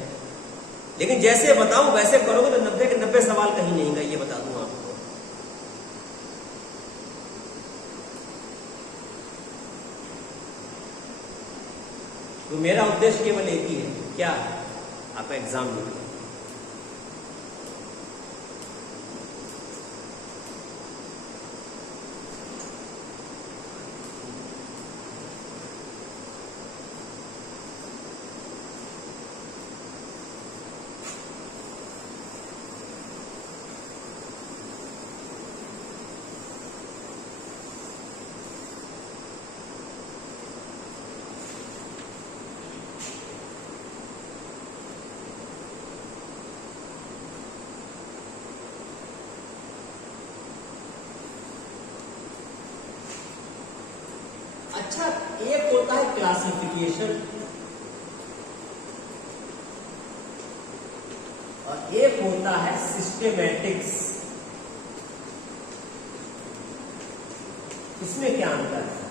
लेकिन जैसे बताऊं वैसे करोगे तो 90 के 90 सवाल कहीं नहीं गए, ये बता दूं आपको। तो मेरा उद्देश्य केवल एक ही है, क्या? आपका एग्जाम निकले। अच्छा, एक होता है क्लासिफिकेशन और एक होता है सिस्टेमैटिक्स। इसमें क्या अंतर है?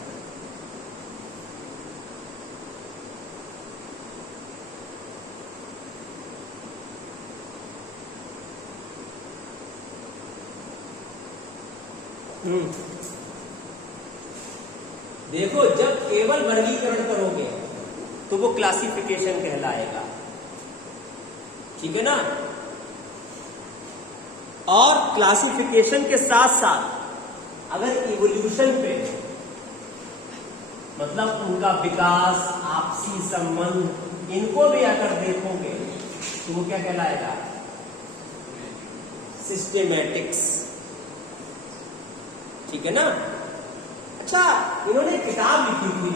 देखो, जब केवल वर्गीकरण करोगे तो वो क्लासिफिकेशन कहलाएगा, ठीक है ना। और क्लासिफिकेशन के साथ साथ अगर इवोल्यूशन पे, मतलब उनका विकास, आपसी संबंध, इनको भी अगर देखोगे तो वो क्या कहलाएगा? सिस्टेमैटिक्स, ठीक है ना। अच्छा, इन्होंने किताब लिखी थी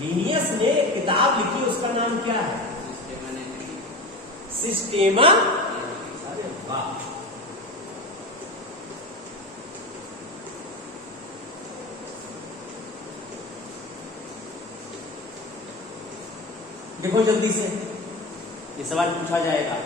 लीनियस ने किताब लिखी, उसका नाम क्या है? सिस्टेमा। अरे वाह, देखो जल्दी से, ये सवाल पूछा जाएगा।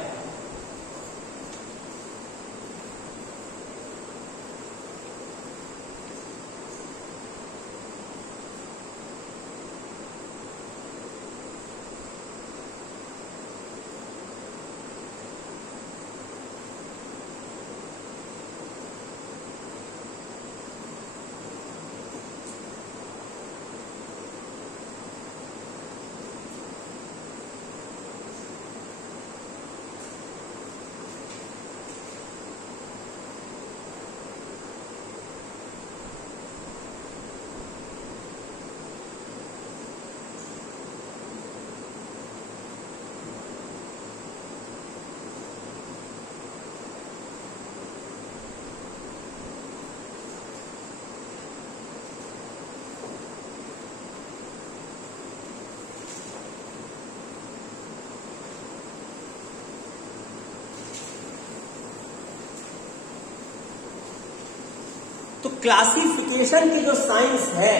तो क्लासिफिकेशन की जो साइंस है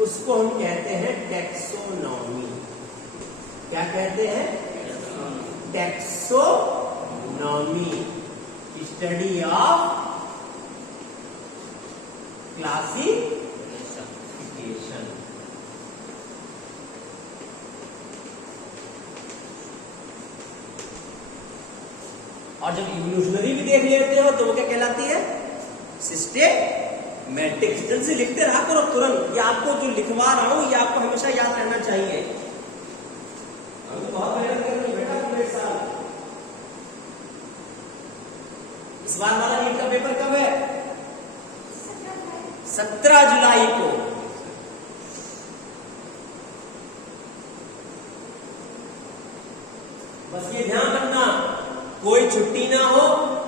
उसको हम कहते हैं टैक्सोनॉमी। क्या कहते हैं? Taxonomy, study of classification. और जब इवोल्यूशनरी भी देख लेते हो तो वो क्या कहलाती है? सिस्टेमैटिक्स। जल्दी से लिखते रहा करो तुरंत, ये आपको जो लिखवा रहा हूं ये आपको हमेशा याद रहना चाहिए। हम तो बहुत मेहनत कर रहे हैं बेटा पूरे साल। इस बार वाला नीट का पेपर कब है? 17 जुलाई को। बस ये ध्यान रखना, कोई छुट्टी ना हो,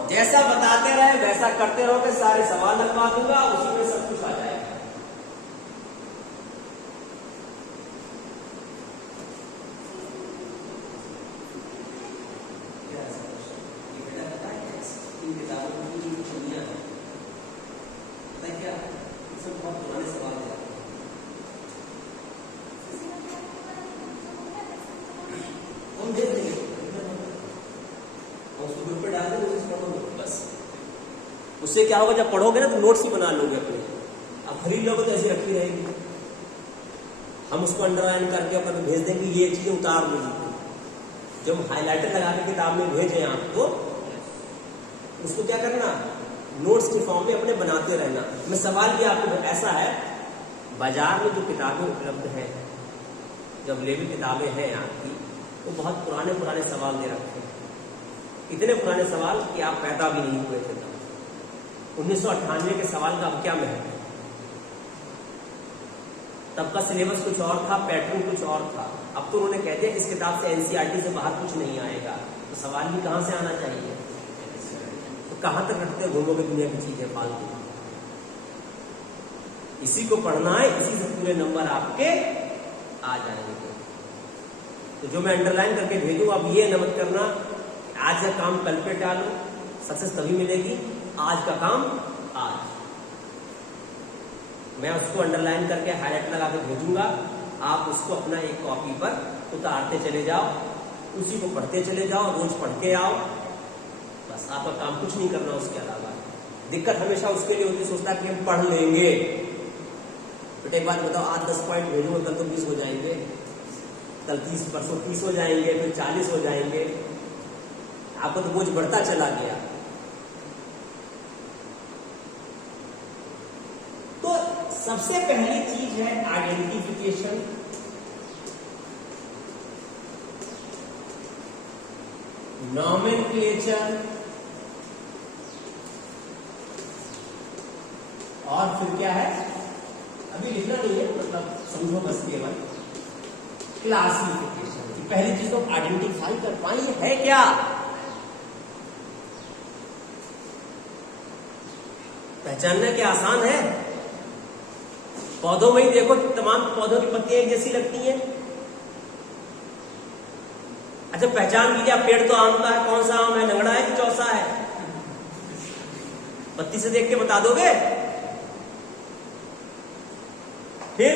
जैसा बताते रहे वैसा करते रहोगे, सारे सवाल लगवा दूंगा, उसी में सब कुछ आ जाएगा। इन किताबों की छवियां हैं, पता है क्या, ये सब बहुत पुराने सवाल हैं। हम देख लेंगे, उसको ग्रुप पे डाल देंगे, उसे पढ़ो बस। उससे क्या होगा, जब पढ़ोगे ना तो नोट्स ही बना लोगे अपने। अब खरीद लोगे तो ऐसी रखी रहेगी, हम उसको अंडरलाइन करके अपन भेज देंगे, ये चीजें उतार देंगे। जब हाईलाइटर लगा के किताब में भेजे आपको, उसको क्या करना, नोट्स के फॉर्म में अपने बनाते रहना। मैं सवाल भी आपको ऐसा है, बाजार में जो किताबें उपलब्ध हैं जो अवेलेबल किताबें हैं आपकी, वो बहुत पुराने पुराने सवाल दे रखे हैं। इतने पुराने सवाल कि आप पैदा भी नहीं हुए थे तब। 1998 के सवाल का अब क्या महत्व है? तब का सिलेबस कुछ और था, पैटर्न कुछ और था। अब तो उन्होंने कह दिया इस किताब से एनसीईआरटी से बाहर कुछ नहीं आएगा, तो सवाल भी कहां से आना चाहिए? तो कहां तक रखते घूमोगे दुनिया की चीजें फालतू? इसी को पढ़ना है, इसी से पूरे नंबर आपके आ जाएंगे। तो जो मैं अंडरलाइन करके भेजूं, अब ये न मत करना आज का काम कल पे टालो, सक्सेस तभी मिलेगी। आज का काम आज, मैं उसको अंडरलाइन करके हाईलाइट लगा के भेजूंगा, आप उसको अपना एक कॉपी पर उतारते चले जाओ, उसी को पढ़ते चले जाओ, रोज पढ़ के आओ, बस आपका काम कुछ नहीं करना उसके अलावा। दिक्कत हमेशा उसके लिए होती, सोचता कि हम पढ़ लेंगे। बेटा एक बात बताओ, आज 10 पॉइंट भेजूंगा, कल तो 20 हो जाएंगे, कल 30, परसों 30 हो जाएंगे, फिर 40 हो जाएंगे, आपको तो बोझ बढ़ता चला गया। तो सबसे पहली चीज है आइडेंटिफिकेशन। नॉमेनक्लेचर, और फिर क्या है, अभी लिखना नहीं है, मतलब समझो बस केवल क्लासिफिकेशन। पहली चीज तो आइडेंटिफाई कर पाएंगे है क्या। पहचानना क्या आसान है? पौधों में ही देखो, तमाम पौधों की पत्तियां एक जैसी लगती हैं। अच्छा पहचान कीजिए, पेड़ तो आम का है, कौन सा आम है, लंगड़ा है कि चौसा है? पत्ती से देख के बता दोगे? फिर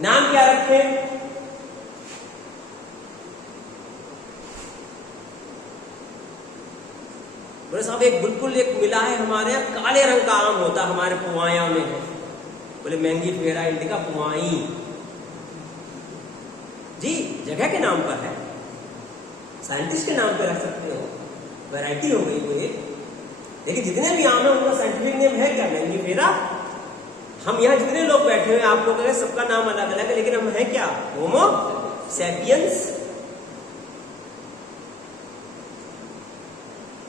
नाम क्या रखे? बोले साहब एक बिल्कुल एक मिला है हमारे यहाँ, काले रंग का आम होता हमारे पुवाया में है। बोले मैंगी फेरा इंडिका पुवाई जी, जगह के नाम पर है, साइंटिस्ट के नाम पे रख सकते हो, वैरायटी हो गई वो एक। लेकिन जितने भी आम है उनका साइंटिफिक नेम है क्या? मैंगी फेरा। हम यहाँ जितने लोग बैठे हुए आप लोग, सबका नाम अलग अलग है, लेकिन हम है क्या? Homo sapiens.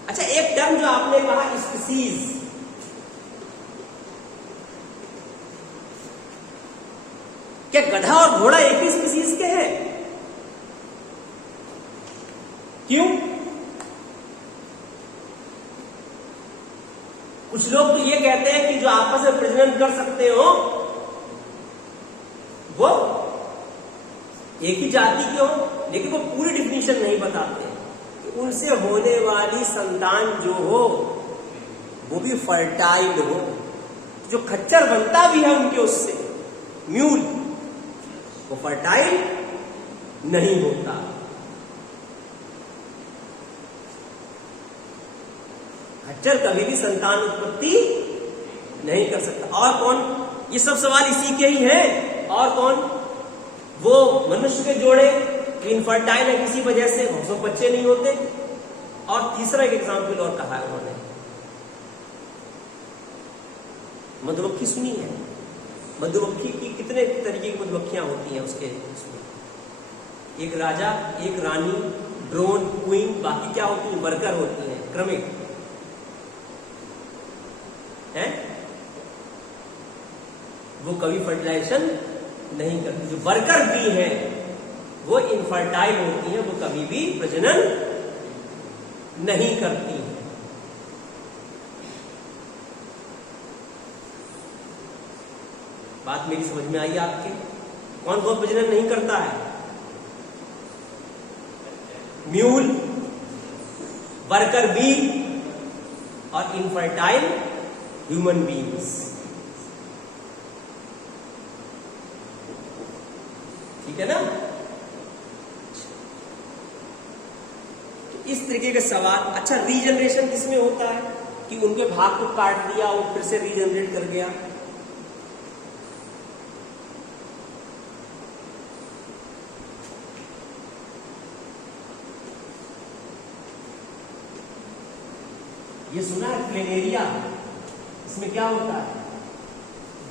अच्छा एक टर्म जो आपने कहा स्पीसीज, क्या गधा और घोड़ा एक ही स्पीसीज के हैं? क्यों? कुछ लोग तो ये कहते हैं कि जो आपस में प्रजनन कर सकते हो वो एक ही जाति के हो, लेकिन वो पूरी डिफिनीशन नहीं बताते कि उनसे होने वाली संतान जो हो वो भी फर्टाइल हो। जो खच्चर बनता भी है उनके उससे, म्यूल, वो फर्टाइल नहीं होता। खच्चर कभी भी संतान उत्पत्ति नहीं कर सकता। और कौन? ये सब सवाल इसी के ही हैं। और कौन? वो मनुष्य के जोड़े इनफर्टाइल है किसी वजह से, उसमें बच्चे नहीं होते। और तीसरा एक एग्जाम्पल और कहा है उन्होंने, मधुमक्खी सुनी है? मधुमक्खी की कितने तरीके की मधुमक्खियां होती हैं उसके उसमें? एक राजा, एक रानी, ड्रोन, क्वीन, बाकी क्या होती है? वर्कर होती हैं, क्रमिक है। वो कभी फर्टिलाइजेशन नहीं करती। जो वर्कर भी हैं वो इनफर्टाइल होती हैं, वो कभी भी प्रजनन नहीं करती हैं। बात मेरी समझ में आई आपके? कौन कौन प्रजनन नहीं करता है? म्यूल, वर्कर बी और इनफर्टाइल ह्यूमन बीइंग्स। ठीक है ना? इस तरीके के सवाल। अच्छा रीजनरेशन किसमें होता है कि उनके भाग को काट दिया, वो फिर से रीजनरेट कर गया? ये सुना है प्लेनेरिया, इसमें क्या होता है?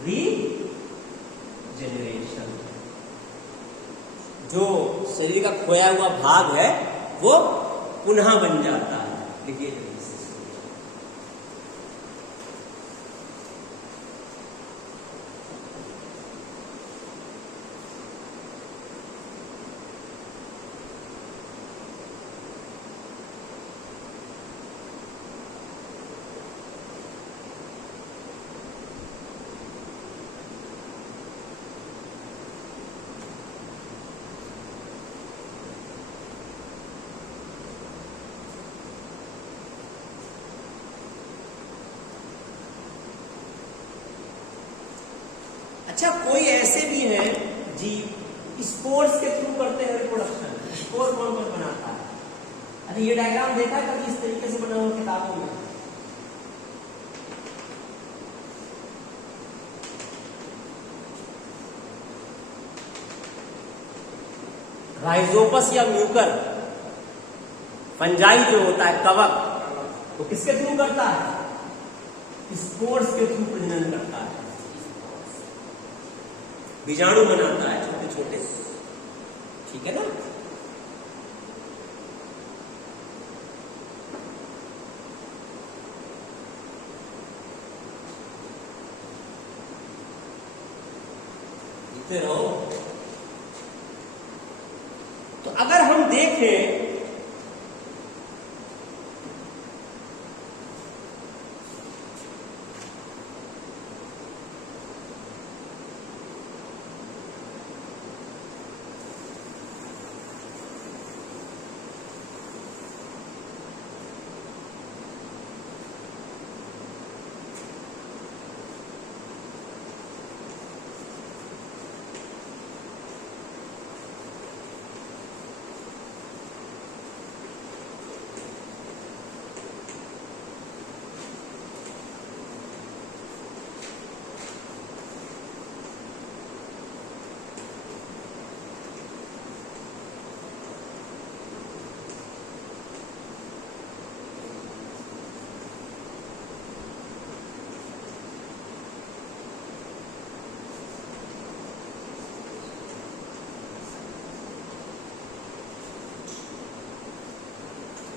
रीजनरेशन। जो शरीर का खोया हुआ भाग है वो पुनः बन जाता है। लिखिए जल्दी से। अच्छा, कोई ऐसे भी हैं जीव स्पोर्स के थ्रू करते हैं रिप्रोडक्शन। स्पोर कौन कौन बनाता है? अरे ये डायग्राम देखा है कभी इस तरीके से बना हुआ किताबों में? राइजोपस या म्यूकर फंजाई जो होता है कवक, वो किसके थ्रू करता है? स्पोर्स के थ्रू प्रजनन करता है, बीजाणु बनाता है छोटे छोटे। ठीक है ना? लिखते रहो। तो अगर हम देखें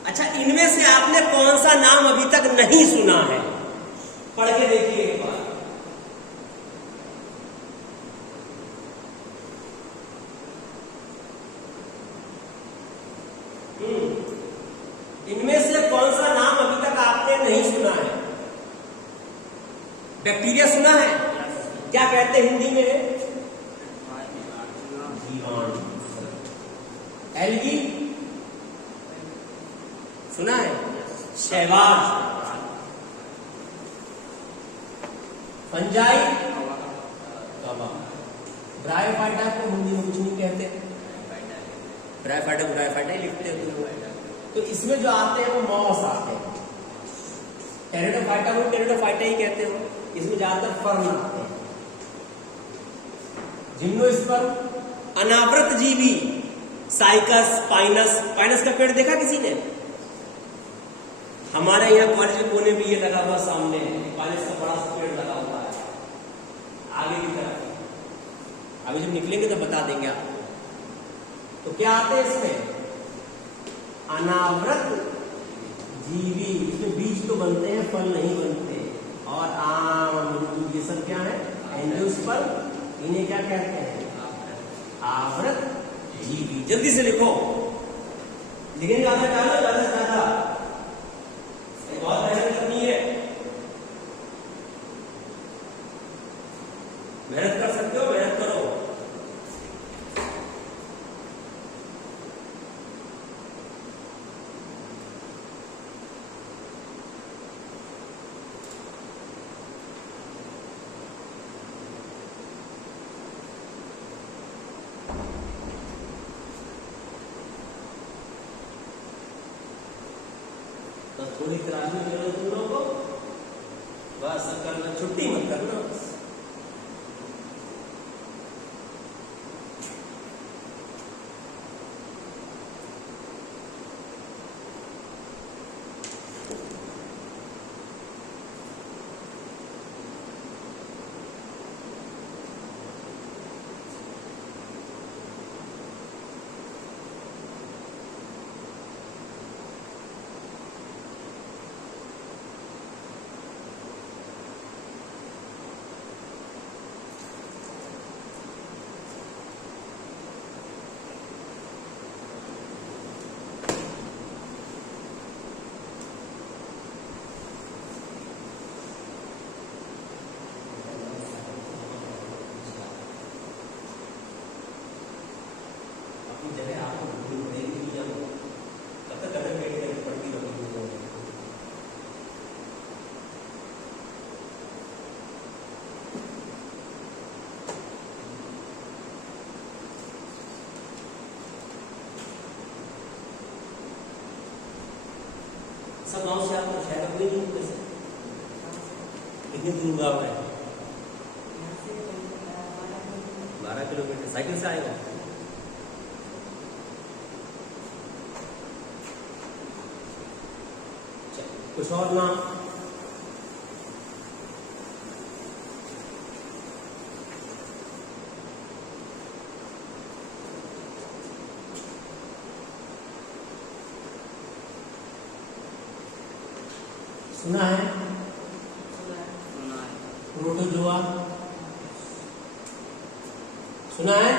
अच्छा, इनमें से आपने कौन सा नाम अभी तक नहीं सुना है? पढ़ के देखिए एक बार। इनमें से कौन सा नाम अभी तक आपने नहीं सुना है? बैक्टीरिया सुना है? क्या कहते हैं हिंदी में? जीवाणु। एल्गी सुना है? शैवाल। फंजाई ब्रायोफाइटा को हिंदी में कुछ नहीं कहते, ब्रायोफाइटा ही लिखते हैं। तो इसमें जो आते हैं वो मॉस आते हैं। टेरिडोफाइटा को टेरिडोफाइटा ही कहते हो। इसमें ज्यादातर फर्न आते हैं। जिम्नोस्पर्म अनावृत जीवी, साइकस, पाइनस का पेड़ देखा किसी ने? हमारे यहाँ कॉलेज के कोने में ये लगा हुआ सामने पाइनस का बड़ा सा पेड़ लगा हुआ है आगे की तरफ। अभी जब निकलेंगे तो बता देंगे आपको। तो क्या आते हैं इसमें? अनावृत जीवी। इसमें बीज तो बनते हैं, फल नहीं बनते। और आम ये सब क्या है? एंजियोस्पर्म। इन्हें क्या कहते हैं? आवृत जीवी। जल्दी से लिखो, लिखेंगे ज्यादा से ज्यादा। बहुत मेहनत करनी है, मेहनत कर सकते हो, मेहनत करो। तो थोड़ी तराजू करो तुम लोगों को, बस करना, छुट्टी मत करना बस। कितनी दूर हुआ है? 12 किलोमीटर साइकिल से आएगा। कुछ और नाम? सुना है? प्रोटोजोआ सुना है?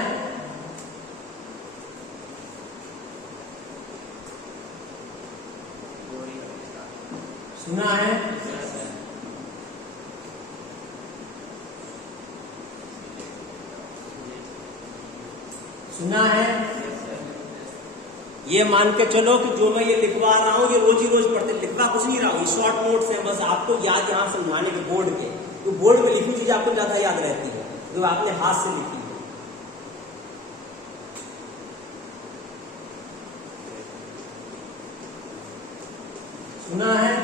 सुना है? सुना है? ये मान के चलो कि जो मैं ये लिखवा रहा हूं ये रोज ही रोज पढ़ते, लिखवा कुछ नहीं रहा हूं, शॉर्ट नोट्स हैं बस आपको याद यहां समझाने के बोर्ड के। तो बोर्ड में लिखी चीज आपको ज्यादा याद रहती है जो आपने हाथ से लिखी है। सुना है?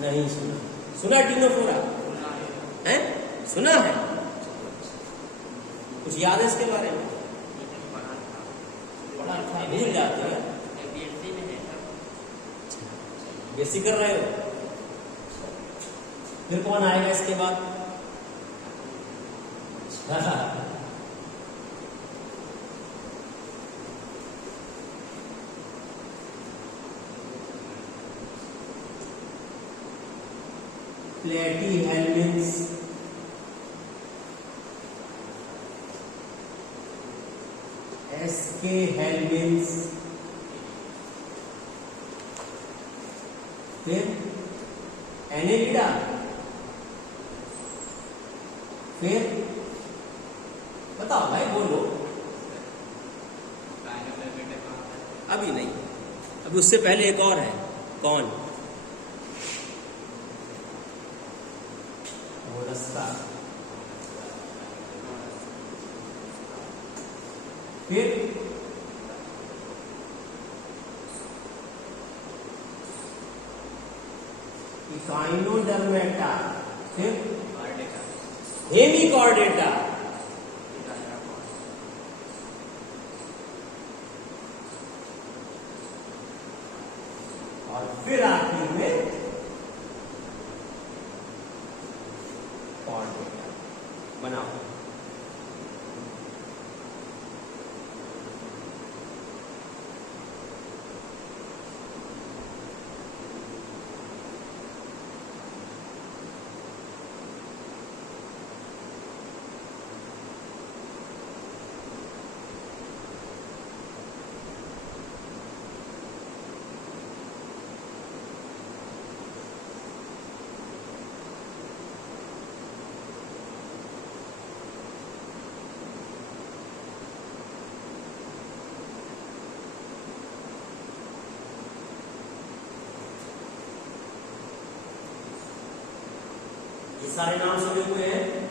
नहीं सुना। सुना टीनोफोरा है? सुना है? कुछ याद है इसके बारे में? भूल जाते हैं। बेसिक कर रहे हो? फिर कौन आएगा इसके बाद? प्लेटीहेल्मिन्थ, एसके हेल्मिन्थ, फिर एनेलिडा, फिर बताओ भाई बोलो। अभी नहीं, अभी उससे पहले एक और है। कौन? मोलस्का, फिर इकाइनोडर्मेटा, फिर हेमिकॉर्डेटा, और फिर आखिर में कॉर्डेटा। बनाओ। ये सारे नाम सुने हुए हैं?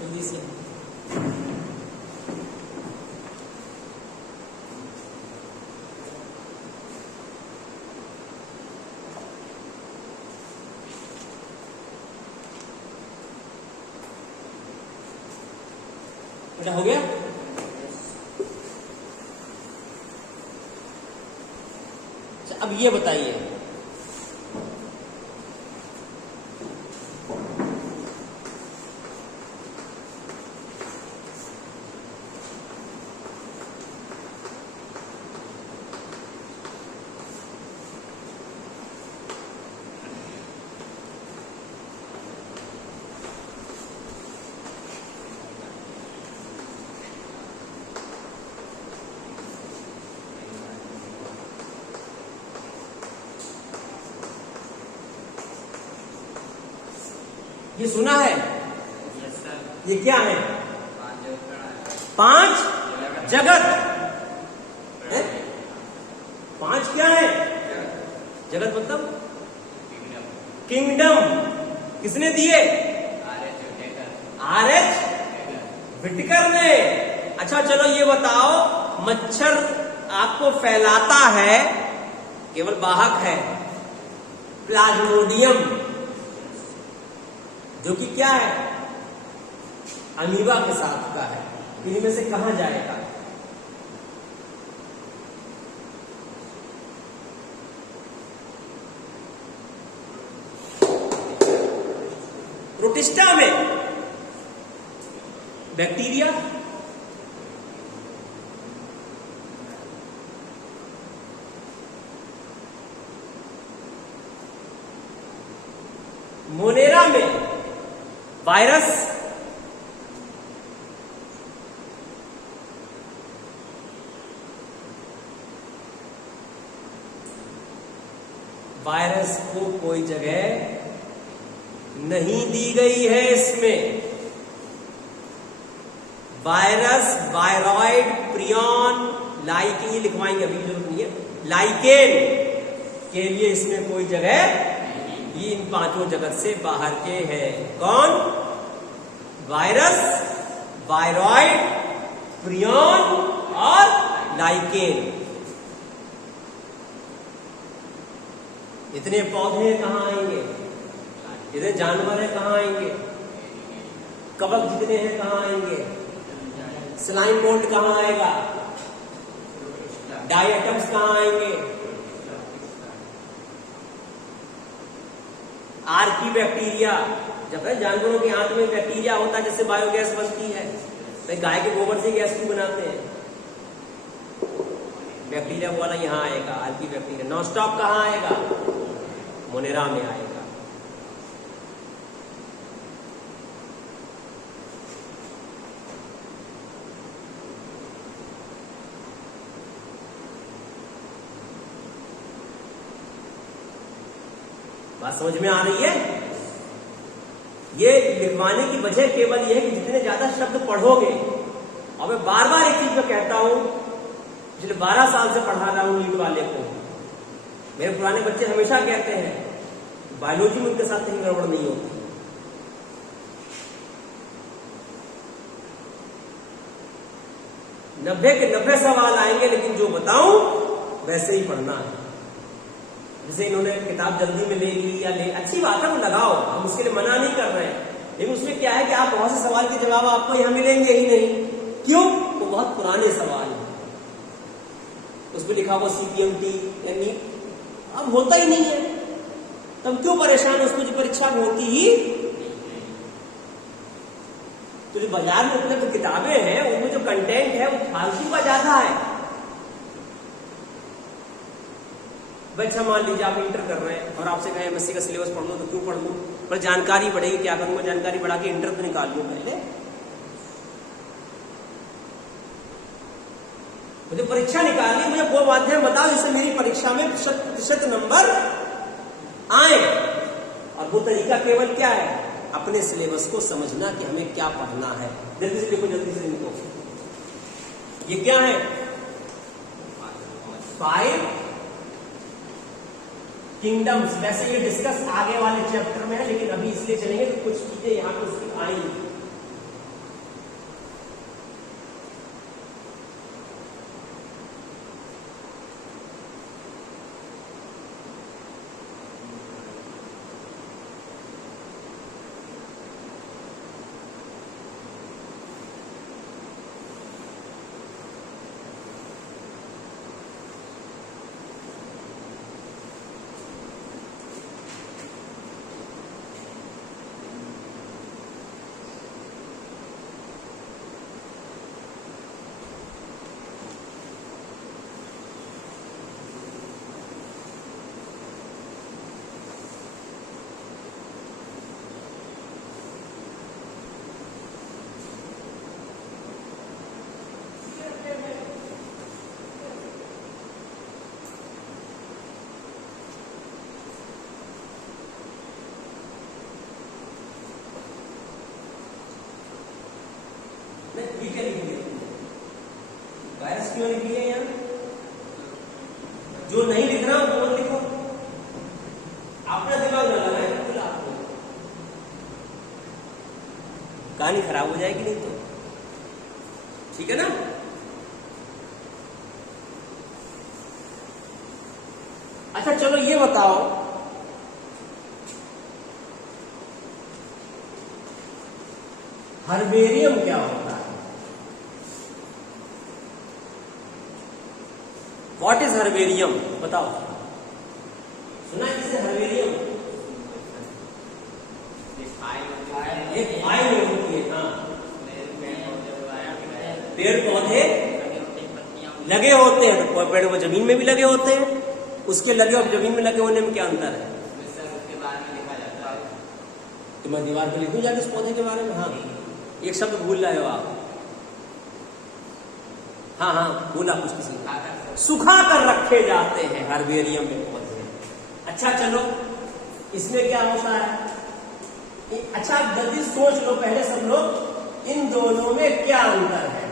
जल्दी से बेटा हो गया? अच्छा अब ये बताइए ये सुना है? Yes sir. ये क्या है? 5 जगत है? 5 क्या है? जगत मतलब किंगडम। किसने दिए? आर.एच. विटकर ने। अच्छा चलो ये बताओ, मच्छर आपको फैलाता है, केवल वाहक है, प्लाज्मोडियम, जो कि क्या है? अमीबा के साथ का है। इनमें से कहां जाएगा? प्रोटिस्टा में। बैक्टीरिया, मोनेरा में। वायरस, वायरस को कोई जगह नहीं दी गई है इसमें। वायरस, वायरॉइड, प्रियॉन, लाइकेन, ये लिखवाएंगे, अभी जरूरत नहीं है। लाइकेन के लिए इसमें कोई जगह, ये इन 5 जगत से बाहर के हैं। कौन? वायरस, वायरॉइड, प्रियॉन और लाइकेन। इतने पौधे कहां आएंगे? इतने जानवर हैं कहां आएंगे? कवक जितने हैं कहां आएंगे? स्लाइम मोल्ड कहां आएगा? डायटम्स कहां आएंगे? Archie bacteria. जब है जानवरों के आंत में बैक्टीरिया होता है जिससे बायोगैस बनती है, तो गाय के गोबर से गैस क्यों बनाते हैं? बैक्टीरिया वाला यहां आएगा, आर्की बैक्टीरिया। नॉन स्टॉप कहां आएगा? मोनेरा में आएगा। बात समझ में आ रही है? ये लिखवाने की वजह केवल यह है कि जितने ज्यादा शब्द पढ़ोगे, और मैं बार बार एक चीज में कहता हूं, पिछले 12 साल से पढ़ा रहा हूं नीट वाले को। मेरे पुराने बच्चे हमेशा कहते हैं बायोलॉजी में उनके साथ कहीं गड़बड़ नहीं होती। 90 के 90 सवाल आएंगे, लेकिन जो बताऊं वैसे ही पढ़ना है। जैसे इन्होंने किताब जल्दी में ले ली या ले, अच्छी बात है, वो लगाओ, हम उसके लिए मना नहीं कर रहे हैं, लेकिन उसमें क्या है कि आप बहुत से सवाल के जवाब आपको यहां मिलेंगे ही नहीं। क्यों? वो बहुत पुराने सवाल हैं, उसमें लिखा हुआ CPMT यानी अब होता ही नहीं है, तब क्यों परेशान? उसको जो परीक्षा में होती ही। तो जो बाजार में उपलब्ध किताबें हैं उनमें जो कंटेंट है वो फालतू का ज्यादा है। अच्छा मान लीजिए आप इंटर कर रहे हैं और आपसे कहें MSc का सिलेबस पढ़ लो, तो क्यों पढ़ लूं? पर जानकारी बढ़ेगी, क्या करूंगा? जानकारी बढ़ा के इंटर तो निकाल लूं पहले। मुझे परीक्षा निकालनी, मुझे वो माध्यम बताओ जिससे मेरी परीक्षा में प्रतिशत नंबर आए। और वो तरीका केवल क्या है? अपने सिलेबस को समझना कि हमें क्या पढ़ना है। जल्दी से लिखो, जल्दी से लिखो। ये क्या है? 5 किंगडम्स। वैसे ये डिस्कस आगे वाले चैप्टर में है, लेकिन अभी इसलिए चलेंगे तो कुछ चीजें यहां पर उसकी आएंगी। क्यों लिख लिया यहाँ? जो नहीं लिख रहा वो मत लिखो, अपना दिमाग न लगाए, बिल्कुल आपको कहानी खराब हो जाएगी नहीं तो। ठीक है ना? अच्छा चलो ये बताओ, हर्बेरियम क्या होता है? What is herbarium? बताओ, सुना है किसने हर्बेरियम? एक फाइल होती है। हाँ, पेड़ पौधे लगे होते हैं, तो पेड़ वो जमीन में भी लगे होते हैं, उसके लगे और जमीन में लगे होने में क्या अंतर है? तो मैं दीवार पर लिख दूं जाके उस पौधे के बारे में? हाँ, एक शब्द भूल रहे हो आप। हाँ हाँ, बोला कुछ किसी, सुखा कर रखे जाते हैं हर्बेरियम में पौधे। अच्छा चलो, इसमें क्या होता है? अच्छा जल्दी सोच लो पहले सब लोग, इन दोनों में क्या अंतर है?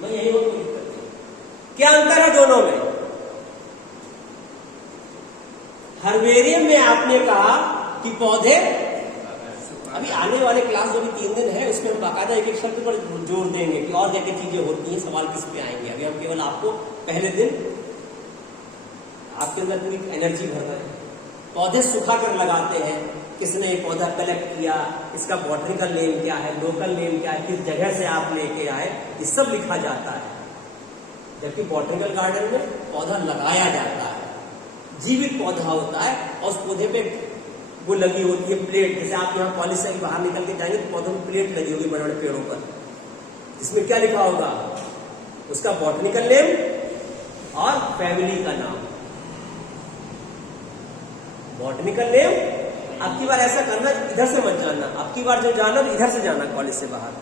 मैं यही बात करती हूं, क्या अंतर है दोनों में? हर्बेरियम में आपने कहा कि पौधे, अभी आने वाले क्लास जो भी 3 दिन है उसमें हम बाकायदा एक एक शब्द पर जोर देंगे कि और क्या क्या चीजें होती हैं, सवाल किस पे आएंगे। अभी हम केवल आपको पहले दिन आपके अंदर पूरी एनर्जी भर रहे हैं। पौधे सुखा कर लगाते हैं, किसने ये पौधा कलेक्ट किया, इसका बॉटनिकल नेम क्या है, लोकल नेम क्या है, किस जगह से आप लेके आए, ये सब लिखा जाता है। जबकि बॉटनिकल गार्डन में पौधा लगाया जाता है, जीवित पौधा होता है, और उस पौधे पे वो लगी होती है प्लेट। जैसे आप यहाँ कॉलेज से बाहर निकल के जाएंगे तो पौधों में प्लेट लगी होगी बड़े बड़े पेड़ों पर, जिसमें क्या लिखा होगा? उसका बॉटनिकल नेम और फैमिली का नाम। Botanical name. अब की बार ऐसा करना, इधर से मत जाना, अब की बार जो जाना तो इधर से जाना, कॉलेज से बाहर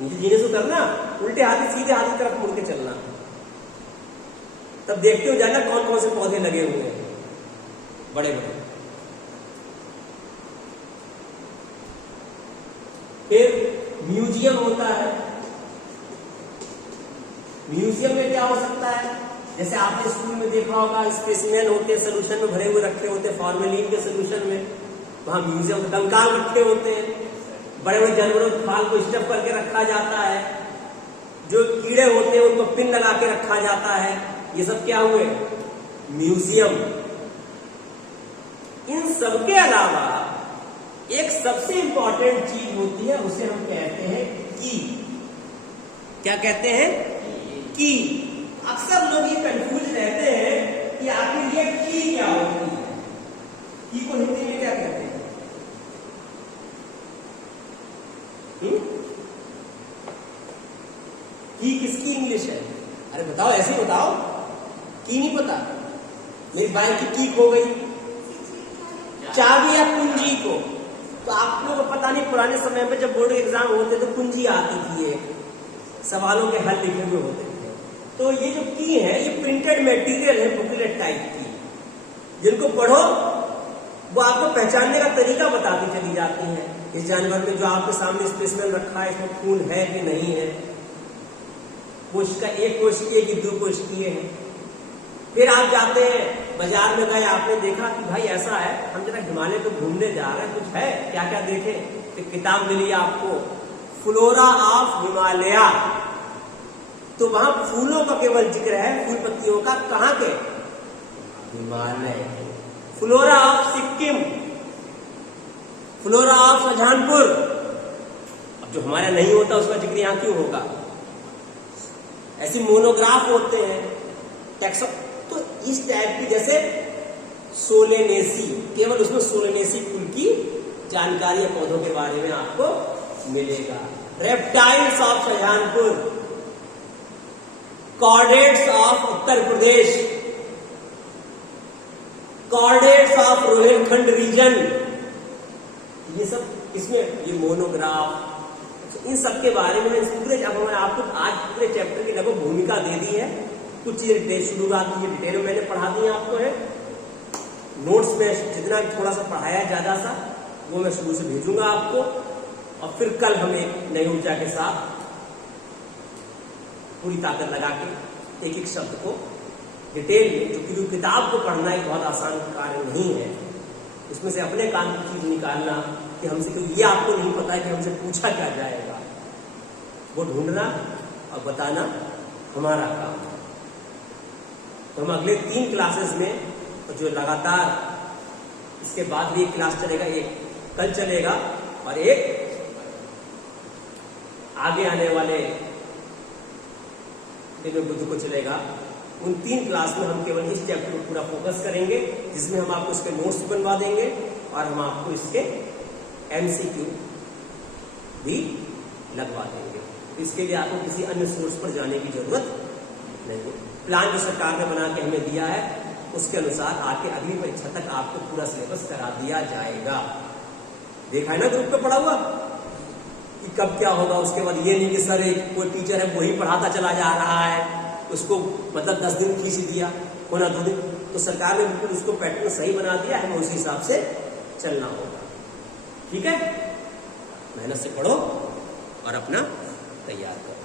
नीचे जीने से करना, उल्टे हाथ सीधे हाथ की तरफ मुड़ के चलना। तब देखते हो जाना कौन कौन से पौधे लगे हुए हैं बड़े बड़े। फिर म्यूजियम होता है। म्यूजियम में क्या हो सकता है? जैसे आपने स्कूल में देखा होगा, स्पेसिमेन होते हैं, सोल्यूशन में भरे हुए रखे होते हैं, फॉर्मेलिन के सोल्यूशन में, वहां म्यूजियम कंकाल रखे होते हैं। बड़े बड़े जानवरों के खाल को स्टफ करके रखा जाता है, जो कीड़े होते हैं उनको पिन लगा के रखा जाता है। ये सब क्या हुए? म्यूजियम। इन सबके अलावा एक सबसे इंपॉर्टेंट चीज होती है, उसे हम कहते हैं की। क्या कहते हैं? की। अक्सर लोग ये कंफ्यूज रहते हैं कि आखिर ये की क्या होती है। की को हिंदी में क्या कहते हैं? की किसकी इंग्लिश है? अरे बताओ, ऐसे ही बताओ। की नहीं पता? मेरी बाइक की की खो गई, चाबी या कुंजी को। तो आप लोगों को पता नहीं, पुराने समय में जब बोर्ड एग्जाम होते तो कुंजी आती थी, ये सवालों के हल लिखे हुए होते थे। तो ये जो की है, ये प्रिंटेड मटेरियल है, बुकलेट टाइप की, जिनको पढ़ो वो आपको पहचानने का तरीका बताती चली जाती है। इस जानवर में जो आपके सामने स्पेसिमेन रखा है, इसमें खून है कि नहीं है, कोशिका एक कोशिकीय की 2 कोशिकीय है। फिर आप जाते हैं बाजार में गए, आपने देखा कि भाई ऐसा है, हम जरा हिमालय को घूमने जा रहे हैं, कुछ है क्या क्या देखे, तो किताब मिली आपको, फ्लोरा ऑफ हिमालया। तो वहां फूलों का केवल जिक्र है, फूल पत्तियों का, कहां के? Himalaya. Flora of Sikkim, flora of Shahjahanpur. अब जो हमारा नहीं होता उसका जिक्र यहाँ क्यों होगा? ऐसे मोनोग्राफ होते हैं टेक्सो, तो इस टाइप की, जैसे सोलेनेसी, केवल उसमें सोलेनेसी कुल की जानकारी या पौधों के बारे में आपको मिलेगा। Reptiles of Shahjahanpur, chordates of Uttar Pradesh, chordates of Rohilkhand region, ये सब इसमें ये मोनोग्राफ, इन सब के बारे में पूरे, अब मैंने आपको आज पूरे चैप्टर की लगभग भूमिका दे दी है। कुछ चीजें शुरुआत की डिटेल में मैंने पढ़ा दी आपको है। नोट्स में जितना थोड़ा सा पढ़ाया ज्यादा सा वो मैं शुरू से भेजूंगा आपको, और फिर कल हम एक नई ऊर्जा के साथ पूरी ताकत लगा के एक एक शब्द को डिटेल में, जो किताब को पढ़ना एक बहुत आसान कार्य नहीं है, उसमें से अपने काम की चीज निकालना कि हमसे, क्योंकि ये आपको नहीं पता है कि हमसे पूछा क्या जाएगा, वो ढूंढना और बताना हमारा काम है। तो हम अगले 3 क्लासेस में, जो लगातार इसके बाद भी एक क्लास चलेगा, एक कल चलेगा और एक आगे आने वाले दिन में बुध को चलेगा, उन 3 क्लास में हम केवल इस चैप्टर पर पूरा फोकस करेंगे, जिसमें हम आपको इसके नोट्स बनवा देंगे और हम आपको इसके MCQ भी लगवा देंगे। इसके लिए आपको किसी अन्य सोर्स पर जाने की जरूरत नहीं। प्लान जो सरकार ने बना के हमें दिया है उसके अनुसार आके अगली परीक्षा तक आपको पूरा सिलेबस करा दिया जाएगा। देखा है ना ग्रुप पे पढ़ा हुआ कि कब क्या होगा। उसके बाद ये नहीं कि सर एक कोई टीचर है वही पढ़ाता चला जा रहा है, उसको मतलब 10 दिन खींच दिया, होना 2 दिन, तो सरकार ने बिल्कुल उसको पैटर्न सही बना दिया है, हमें उसी हिसाब से चलना होगा। ठीक है, मेहनत से पढ़ो और अपना तैयार करो।